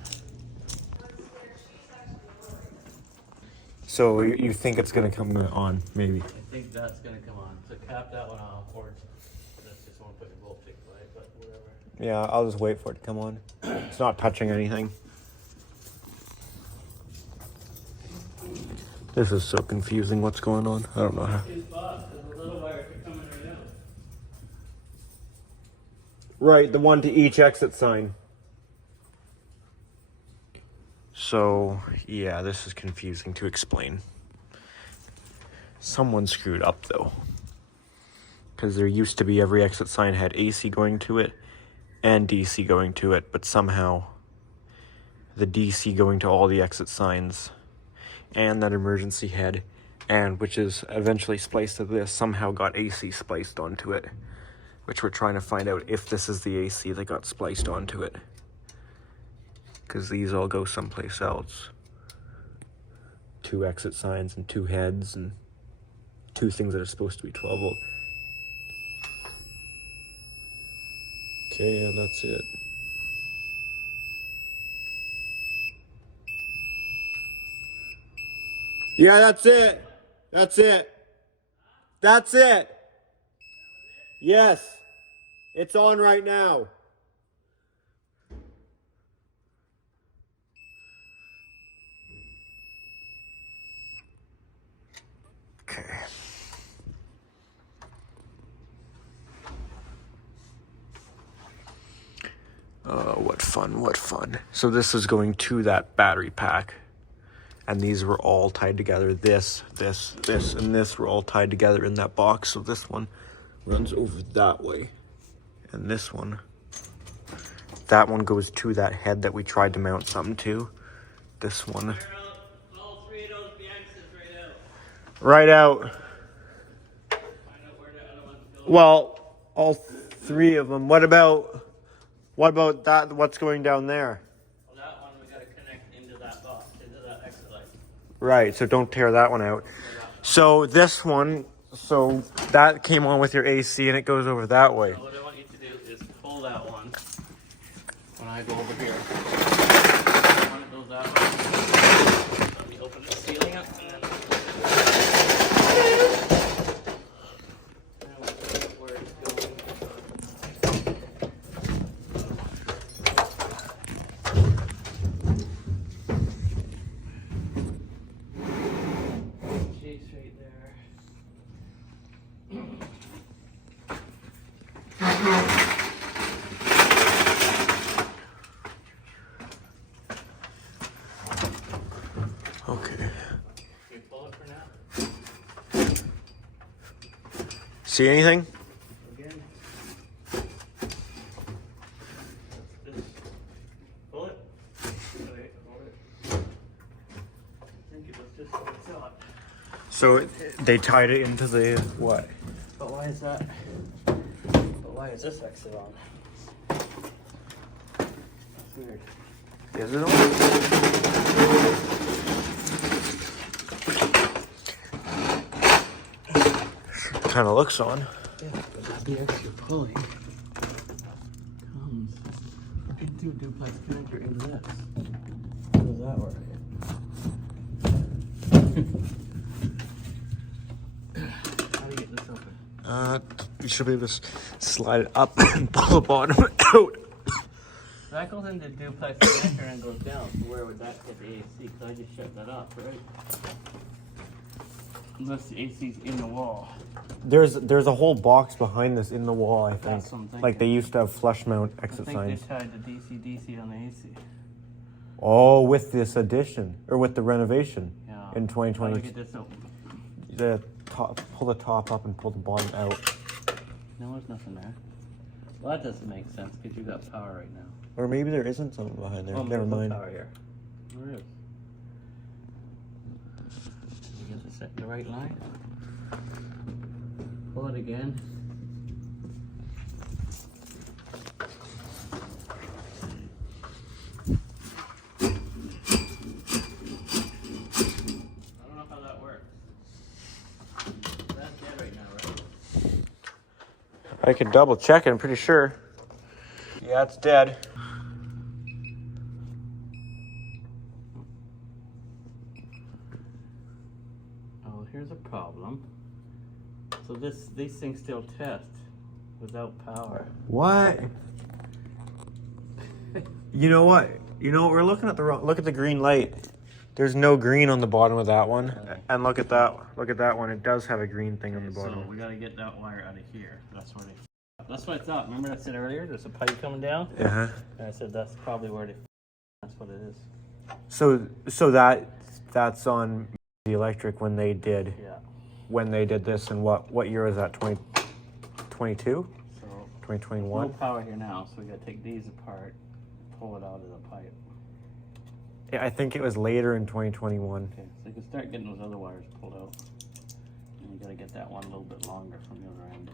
So you think it's gonna come on, maybe? I think that's gonna come on. So cap that one off, or that's just one put your voltage light, but whatever. Yeah, I'll just wait for it to come on. It's not touching anything. This is so confusing. What's going on? I don't know how. Two spots, because the little wires are coming right out. Right, the one to each exit sign. So, yeah, this is confusing to explain. Someone screwed up, though. Because there used to be every exit sign had AC going to it and DC going to it, but somehow the DC going to all the exit signs and that emergency head, and which is eventually spliced to this, somehow got AC spliced onto it. Which we're trying to find out if this is the AC that got spliced onto it. Because these all go someplace else. 2 exit signs and 2 heads and 2 things that are supposed to be 12 volt. Okay, and that's it. Yeah, that's it. That's it. That's it. Yes. It's on right now. Okay. What fun, what fun. So this is going to that battery pack. And these were all tied together. This, and this were all tied together in that box. So this one runs over that way. And this one, that one goes to that head that we tried to mount something to. This one. All 3 of those BXs right out. Right out. Find out where the other ones go. Well, all 3 of them. What about that? What's going down there? Well, that one we gotta connect into that box, into that exit light. Right, so don't tear that one out. So this one, so that came on with your AC and it goes over that way. So what I want you to do is pull that one when I go over here. When it goes that way, let me open the ceiling up and then we'll see where it's going. Chase right there. Okay. Can you pull it for now? See anything? Again. Just pull it. They tied it into the what? But why is that? But why is this exit on? That's weird. Is it on? Kind of looks on. Yeah, but that'd be extra pulling. Comes into a duplex connector into this. How does that work? How do you get this open? You should be able to slide it up and pull the bottom out. That goes into duplex connector and goes down. So where would that hit the AC? Because I just shut that off, right? Unless the AC's in the wall. There's a whole box behind this in the wall, I think. That's what I'm thinking. Like they used to have flush mount I exit think signs. they tied the DC on the AC. Oh, with this addition or with the renovation Yeah. in How do 2020. I get this open? The top, pull the top up and pull the bottom out. No, there's nothing there. Well, that doesn't make sense because you got power right now. Or maybe there isn't something behind there. Oh, Never there's no mind. power here. There is. Did you get this at the right line? Pull it again. I don't know how that works. That's dead right now, right? I could double check it, I'm pretty sure. Yeah, it's dead. Oh, here's a problem. So these things still test without power. What? You know what? You know what? We're looking at the wrong. Look at the green light. There's no green on the bottom of that one. And look at that. Look at that one. It does have a green thing on the So bottom. we gotta get that wire out of here. That's where they. That's what I thought. Remember I said earlier? There's a pipe coming down, Uh huh. and I said that's probably where they. That's what it is. So that's on the electric when they did Yeah. this, and what year was that? 2022? So 2021? no power here now, so we gotta take these apart, pull it out of the pipe. Yeah, I think it was later in 2021. Okay, so you can start getting those other wires pulled out, and you gotta get that one a little bit longer from the other end.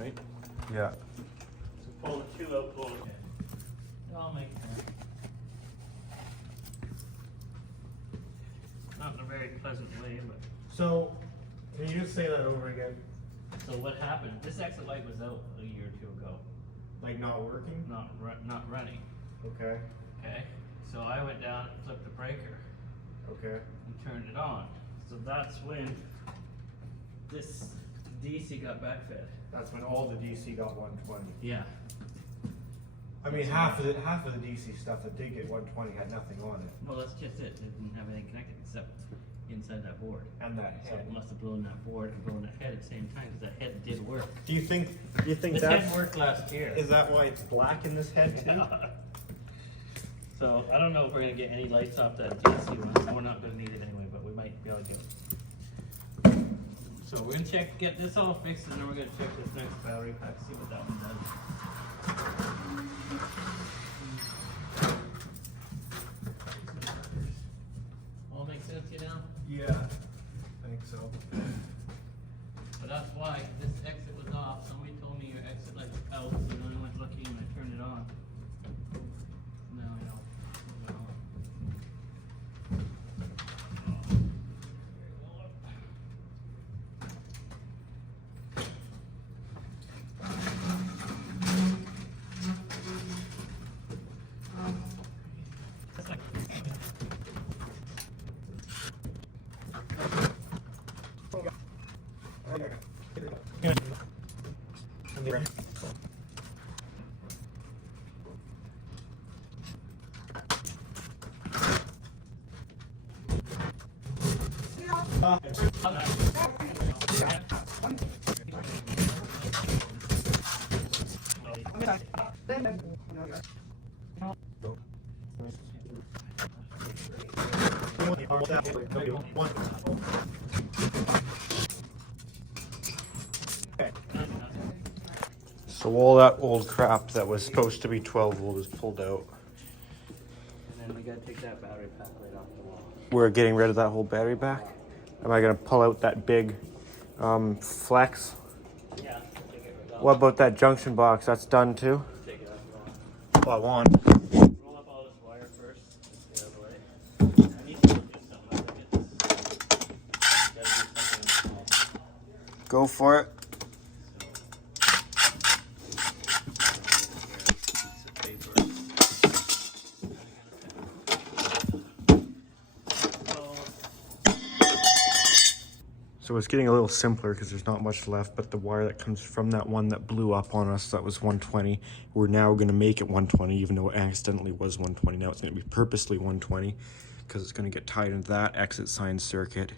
Right? Yeah. So pull the two out, pull it in. It all makes sense. Not in a very pleasant way, but. So, can you just say that over again? So what happened? This exit light was out a year or two ago, Like not working? not running. Okay. Okay. So I went down and flipped the breaker Okay. and turned it on. So that's when this DC got backfed. That's when all the DC got 120. Yeah. I mean, half of the DC stuff that did get 120 had nothing on it, Well, that's just it. It didn't have anything connected except inside that board. and that So head. it must have blown that board and blown that head at the same time because that head did work. Do you think This that's head worked last year. is that why it's black in this head too? So I don't know if we're gonna get any lights off that DC one. We're not gonna need it anyway, but we might be able to. So we're gonna get this all fixed, and then we're gonna check this next battery pack, see what that one does. All make sense, you know? Yeah, I think so. But that's why this exit was off. Somebody told me your exit light was out, so then I went looking and I turned it on. Now I know. So all that old crap that was supposed to be 12 volt is pulled out. And then we gotta take that battery pack right off the wall. We're getting rid of that whole battery pack. Am I gonna pull out that big flex? Yeah, take it right off. What about that junction box? That's done too? Take it off the wall. Well, I want. Roll up all this wire first. Get out of the way. I need to do something. I think it's gotta do something small. Go for it. So it's getting a little simpler because there's not much left, but the wire that comes from that one that blew up on us, that was 120, we're now going to make it 120, even though it accidentally was 120. Now it's going to be purposely 120 because it's going to get tied into that exit sign circuit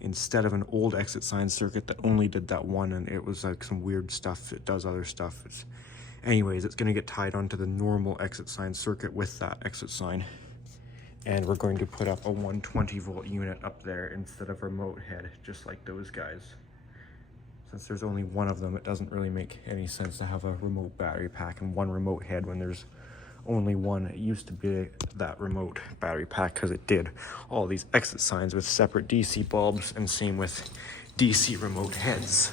instead of an old exit sign circuit that only did that one, and it was like some weird stuff. It does other stuff. Anyways, it's going to get tied onto the normal exit sign circuit with that exit sign. And we're going to put up a 120 volt unit up there instead of a remote head, just like those guys. Since there's only one of them, it doesn't really make any sense to have a remote battery pack and one remote head when there's only one. It used to be that remote battery pack because it did all these exit signs with separate DC bulbs, and same with DC remote heads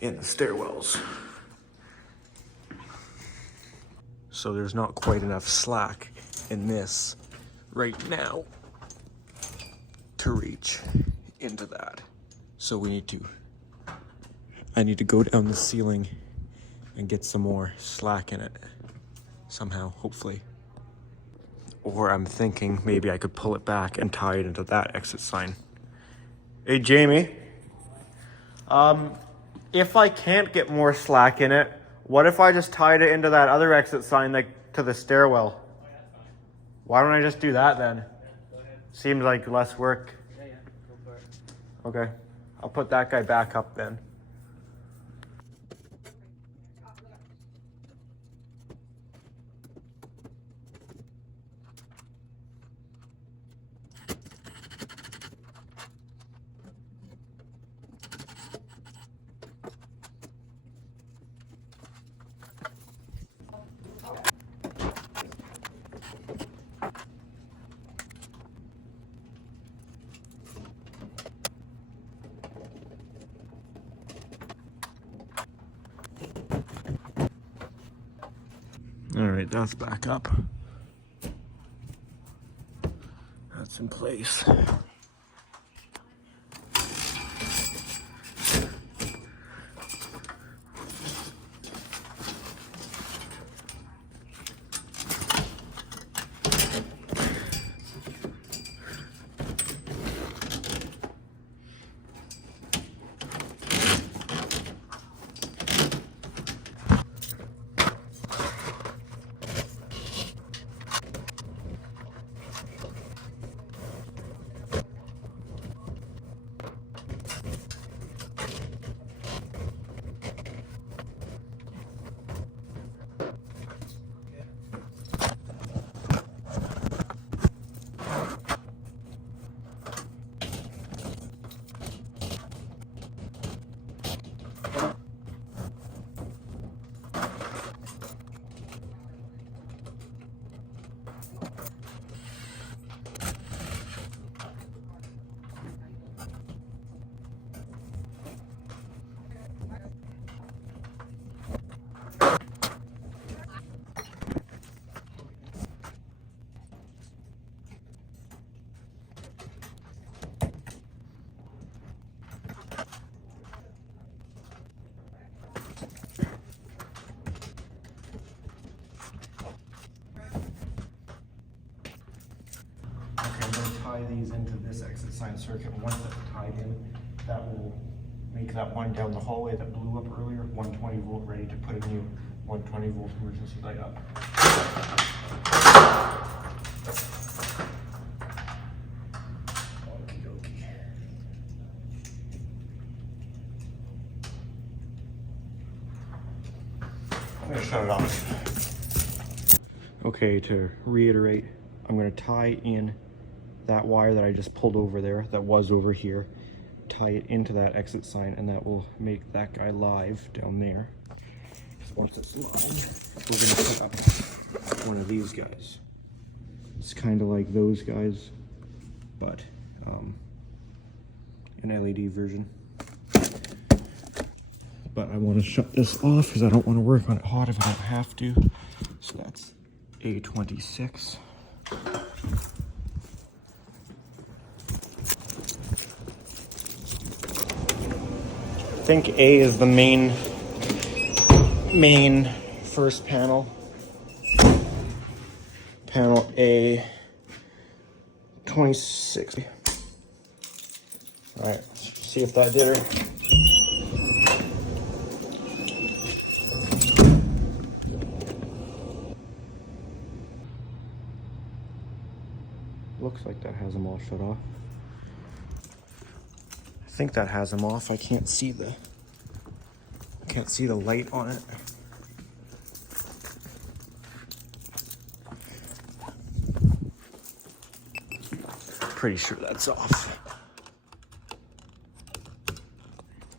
in the stairwells. So there's not quite enough slack in this right now to reach into that. So I need to go down the ceiling and get some more slack in it somehow, hopefully. Or I'm thinking maybe I could pull it back and tie it into that exit sign. Hey Jamie, if I can't get more slack in it, what if I just tied it into that other exit sign, like to the stairwell? Why don't I just do that then? Seems like less work. Yeah, go for it. Okay, I'll put that guy back up then. All right, that's back up. That's in place. Tie these into this exit sign circuit. Once that's tied in, that will make that one down the hallway that blew up earlier 120 volt ready to put a new 120 volt emergency light up. Okie dokie. I'm gonna shut it off. Okay, to reiterate, I'm gonna tie in that wire that I just pulled over there, that was over here, tie it into that exit sign, and that will make that guy live down there. Once it's live, we're gonna put up one of these guys. It's kind of like those guys, but an LED version. But I want to shut this off because I don't want to work on it hot if I don't have to. So that's A26. I think A is the main first panel. Panel A 26. All right, see if that did it. Looks like that has them all shut off. I think that has them off. I can't see the light on it. Pretty sure that's off.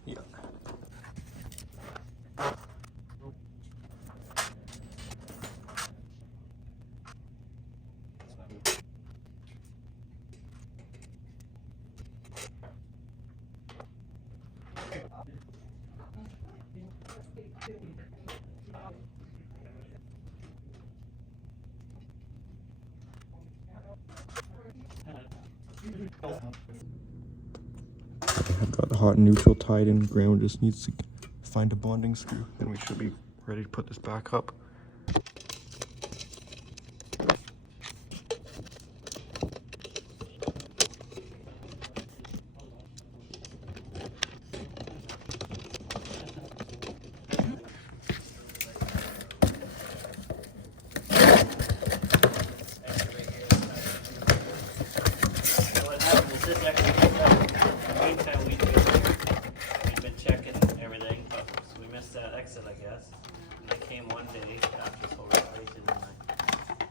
Yeah. I've got the hot and neutral tied in. Ground just needs to find a bonding screw. Then we should be ready to put this back up. What happened is this actually picked up right time we'd been checking everything, but we missed that exit, I guess. And I came one day after this whole revelation and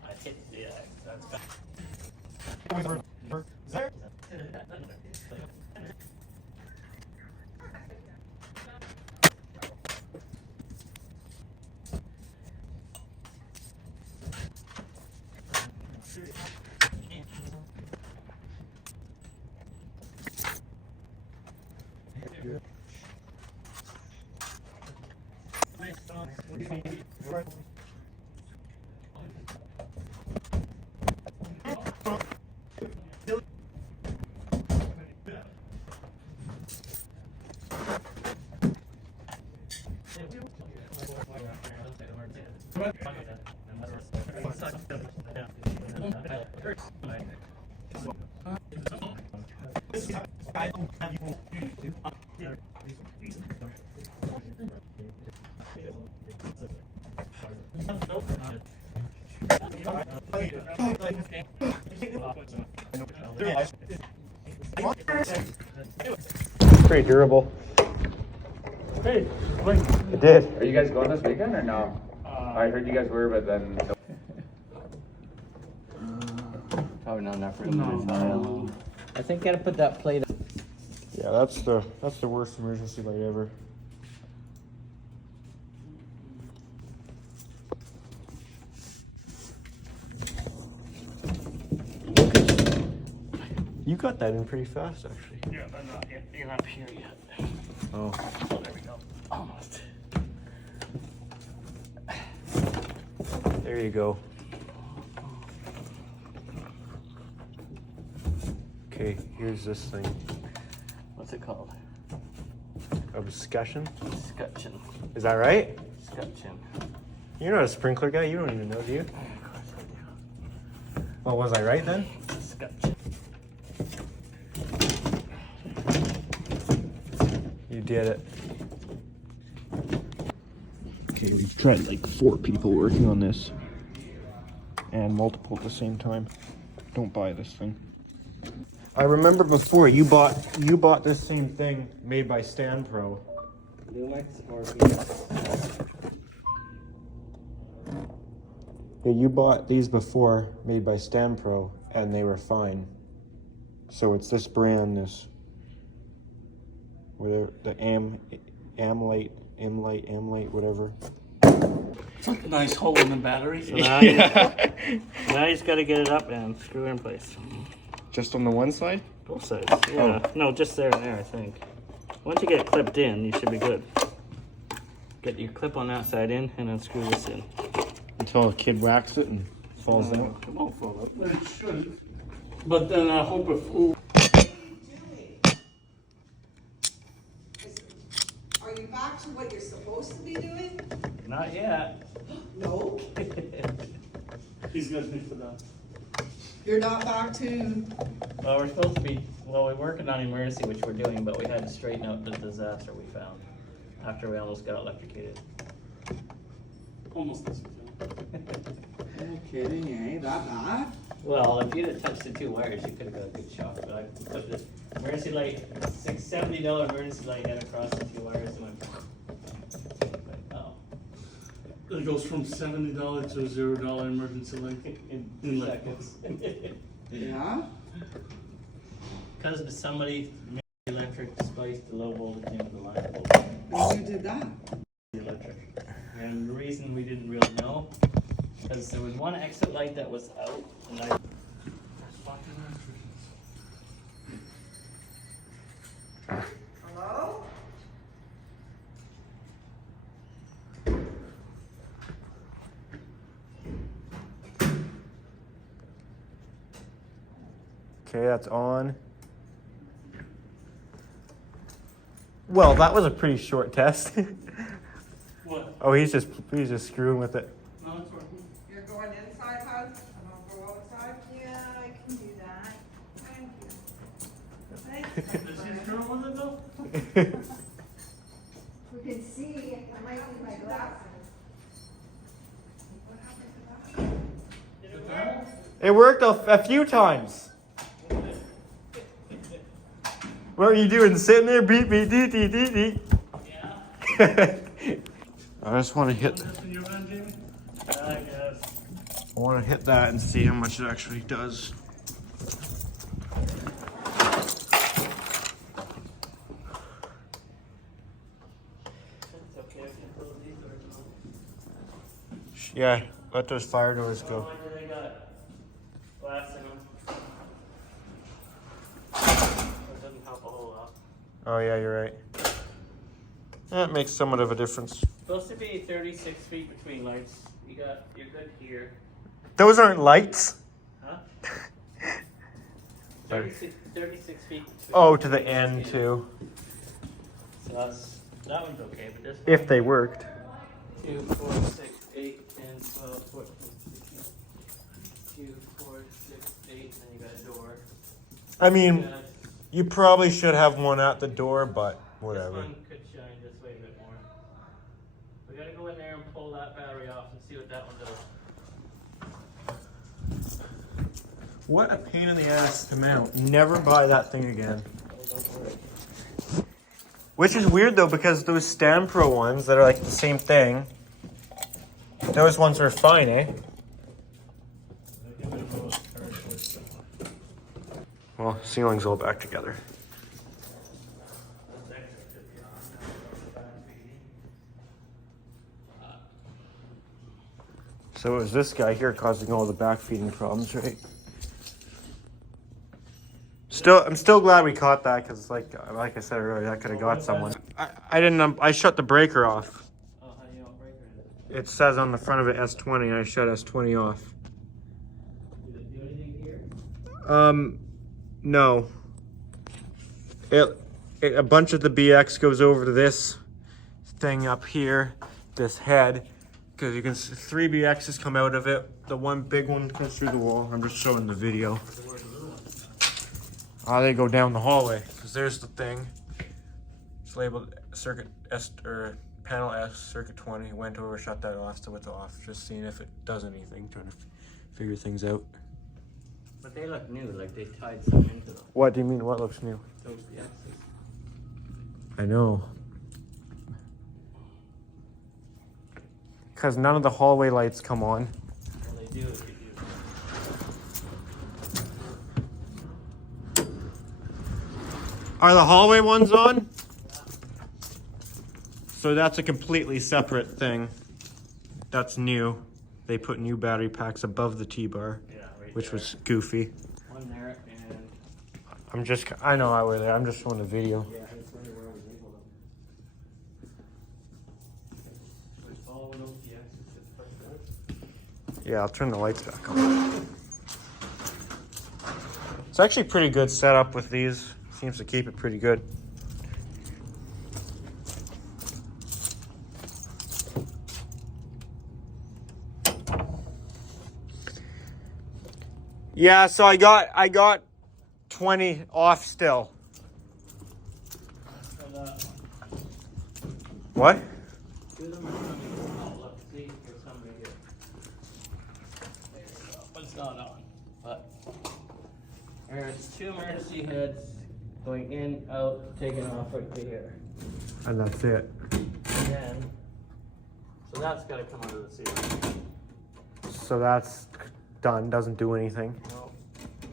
I hit the that's back. Pretty durable. Hey, It did. are you guys going this weekend or no? I heard you guys were, but then. Probably not enough room. I think gotta put that plate. Yeah, that's the worst emergency light ever. You got that in pretty fast, actually. Yeah, but not yet. You're not here yet. Oh. Oh, there we go. Almost. There you go. Okay, here's this thing. What's it called? Obscussion? Scutcheon. Is that right? Scutcheon. You're not a sprinkler guy. You don't even know, do you? Of course I do. Well, was I right then? Scutcheon. You did it. Okay, we've tried like 4 people working on this. And multiple at the same time. Don't buy this thing. I remember before you bought this same thing made by StanPro. Lumix or Phoenix? Yeah, you bought these before made by StanPro and they were fine. So it's this brand, this whatever, the Amlite, whatever. It's like a nice hole in the battery. So now, now you just got to get it up and screw it in place. Just on the one side? Both sides. Yeah. No, just there and there, I think. Once you get it clipped in, you should be good. Get your clip on that side in, and then screw this in. Until a kid whacks it and falls out. It won't fall up. It shouldn't. But then I hope it fools. Are you back to what you're supposed to be doing? Not yet. No. He's got me for that. You're not back to, Well, we're supposed to be, well, we're working on emergency, which we're doing, but we had to straighten out the disaster we found after we almost got electrocuted. Almost this. no kidding, eh? That bad? Well, if you'd have touched the two wires, you could have got a good shock. But I put this emergency light, $70 emergency light head across the two wires and went. Oh, It goes from $70 to a $0 emergency light. in In 2 like- seconds. Yeah? Because somebody made the electric spiced the low voltage into the line voltage. When you did that? The electric. And the reason we didn't really know, because there was one exit light that was out, and I. Hello? Okay, that's on. Well, that was a pretty short test. What? Oh, he's just screwing with it. No, it's working. You're going inside, hon? And I'll go outside? Yeah, I can do that. Thank you. Thanks. Is he screwing with it though? We can see, I might need my glasses. What happened to that? It worked a few times. What are you doing? Sitting there, beep, beep, dee, dee, dee, dee. Yeah. I just want to hit. This in your van, Jamie? I guess. I want to hit that and see how much it actually does. It's okay, I can close these doors now. Yeah, let those fire doors How go. much do they got? Glass in them. It doesn't help a whole lot. Oh yeah, you're right. That makes somewhat of a difference. Supposed to be 36 feet between lights. You're good here. Those aren't lights. Huh? 36 feet between. Oh, to the end too. So that one's okay, but this one. If they worked. 2, 4, 6, 8, 10, 12, 14, 15. 2, 4, 6, 8, and then you got a door. I mean, You got- you probably should have one at the door, but whatever. This one could shine this way a bit more. We gotta go in there and pull that battery off and see what that one does. What a pain in the ass to mount. Never buy that thing again. Which is weird though, because those Stampro ones that are like the same thing, those ones are fine, eh? Well, ceiling's all back together. So it was this guy here causing all the backfeeding problems, right? I'm still glad we caught that because, like I said earlier, that could have got someone. I didn't. I shut the breaker off. Oh, how do you not break it? It says on the front of it S20, and I shut S20 off. Did it do anything here? No. A bunch of the BX goes over to this thing up here, this head, because you can see 3 BXs come out of it. The one big one goes through the wall. I'm just showing the video. They go down the hallway, because there's the thing. It's labeled circuit S or panel S, circuit 20. Went over, shut that off, so it's off. Just seeing if it does anything, trying to figure things out. But they look new, like they tied something into them. What do you mean? What looks new? Those the X's. I know. Because none of the hallway lights come on. Well, they do if you do. Are the hallway ones on? So that's a completely separate thing. That's new. They put new battery packs above the T-bar, Yeah, right which there. was goofy. One there and I know I were there. I'm just showing the video. yeah, that's right where I was able to. Just follow those DXs, it's quite good. Yeah, I'll turn the lights back on. It's actually pretty good setup with these. Seems to keep it pretty good. Yeah, so I got 20 off still. So that What? two of them are coming out. Look, see, there's somebody here. There you go. But it's not on. But there's two emergency heads going in, out, taking off right here. And that's it. And then, so that's got to come out of the ceiling. So that's done, doesn't do anything. No,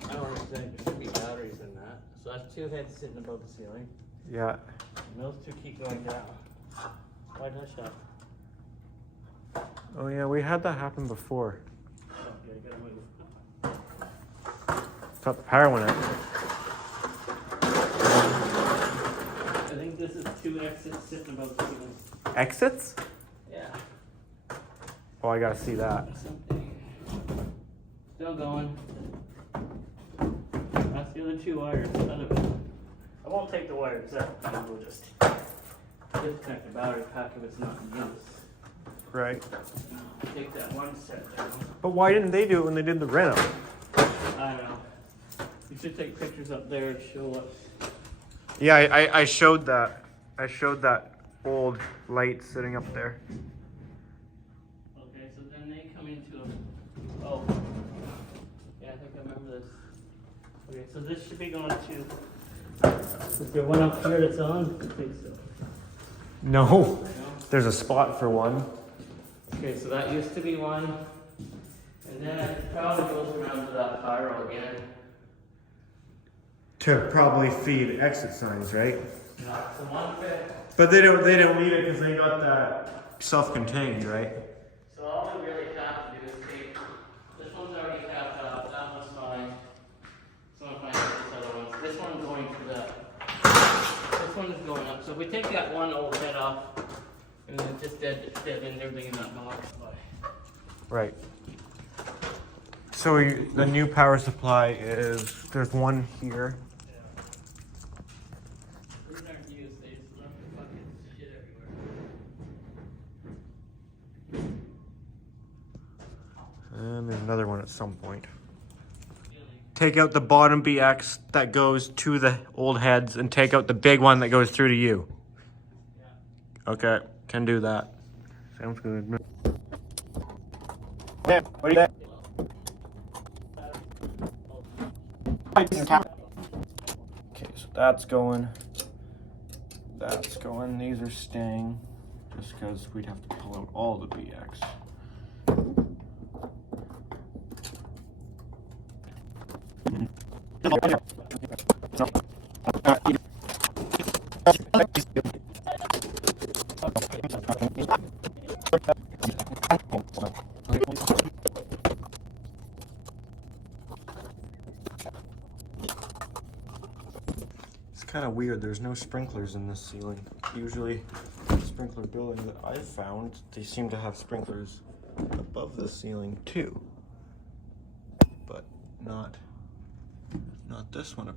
I don't understand. There should be batteries in that. So that's two heads sitting above the ceiling. Yeah. And those two keep going down. Why did I shut? Oh yeah, we had that happen before. Oh, yeah, you gotta move. Thought the power went out. I think this is two exits sitting above the ceiling. Exits? Yeah. Oh, I gotta see that. Something. Still going. That's the other two wires. I won't take the wires out. We'll just disconnect the battery pack if it's not in use. Right. Take that one set down. But why didn't they do it when they did the reno? I know. You should take pictures up there and show us. Yeah, I showed that. I showed that old light sitting up there. Okay, so then they come into a. Oh. Yeah, I think I remember this. Okay, so this should be going to. Is there one up here that's on? I think so. No. No? There's a spot for one. Okay, so that used to be one. And then it probably goes around to that pyro again. To probably feed exit signs, right? Yeah, so one fit. But they don't need it because they got that self-contained, right? So all we really have to do is take, this one's already tapped out, that one's fine. So I'm fine with this other one. This one's going to this one is going up. So if we take that one old head off, and then just dead in everything in that box. Right. So the new power supply is, there's one here. These aren't used, they just left the fucking shit everywhere. And there's another one at some point. Take out the bottom BX that goes to the old heads and take out the big one that goes through to you. Okay, can do that. Sounds good. Yeah, what do you Okay, so that's going. That's going. These are staying just because we'd have to pull out all the BX. It's kind of weird, there's no sprinklers in this ceiling. Usually, sprinkler buildings that I've found, they seem to have sprinklers above the ceiling too. But not this one.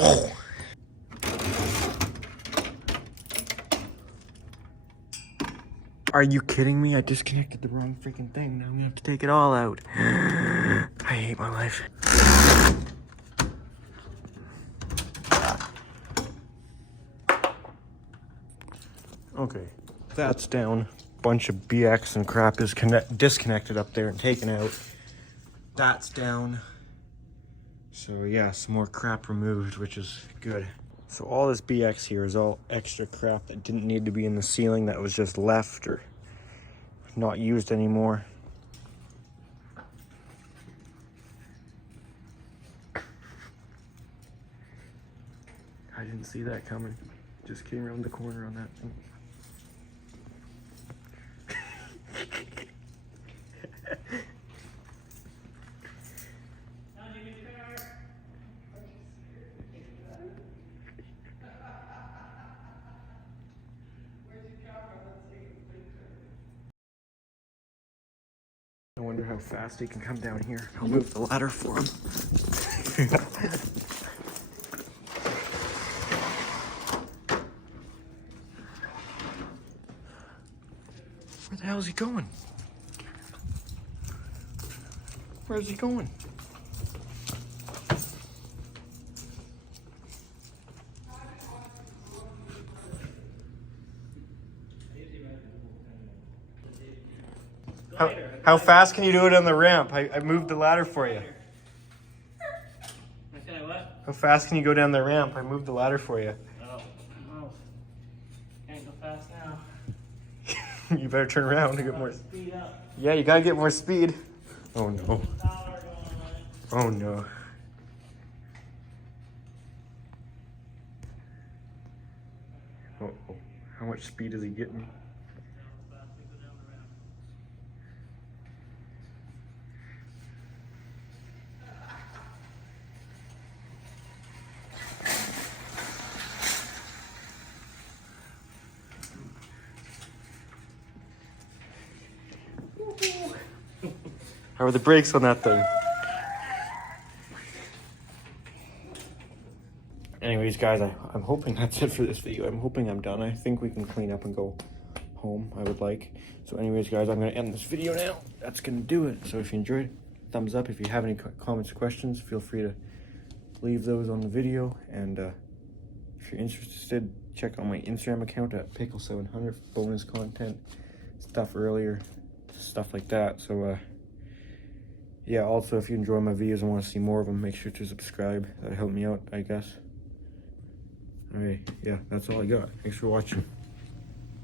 Oh. Are you kidding me? I disconnected the wrong freaking thing. Now I'm gonna have to take it all out. I hate my life. Okay, that's down. Bunch of BX and crap is disconnected up there and taken out. That's down. So yeah, some more crap removed, which is good. So all this BX here is all extra crap that didn't need to be in the ceiling, that was just left or not used anymore. see that coming. Just came around the corner on that thing. I wonder how fast he can come down here. I'll move the ladder for him. Where the hell is he going? Where's he going? How fast can you do it on the ramp? I moved the ladder for you. Okay, what? How fast can you go down the ramp? I moved the ladder for you. Oh, no. Can't go fast now. You better turn around to get more. Speed up. Yeah, you gotta get more speed. Oh no. Power going on it. Oh no. Oh, oh. How much speed is he getting? How are the brakes on that thing? Anyways, guys, I'm hoping that's it for this video. I'm hoping I'm done. I think we can clean up and go home, I would like. So anyways, guys, I'm going to end this video now. That's going to do it. So if you enjoyed, thumbs up. If you have any comments or questions, feel free to leave those on the video. And if you're interested, check out my Instagram account at Pickle700 for bonus content, stuff earlier, stuff like that. So, yeah, also, if you enjoy my videos and want to see more of them, make sure to subscribe. That'll help me out, I guess. Alright, yeah, that's all I got. Thanks for watching.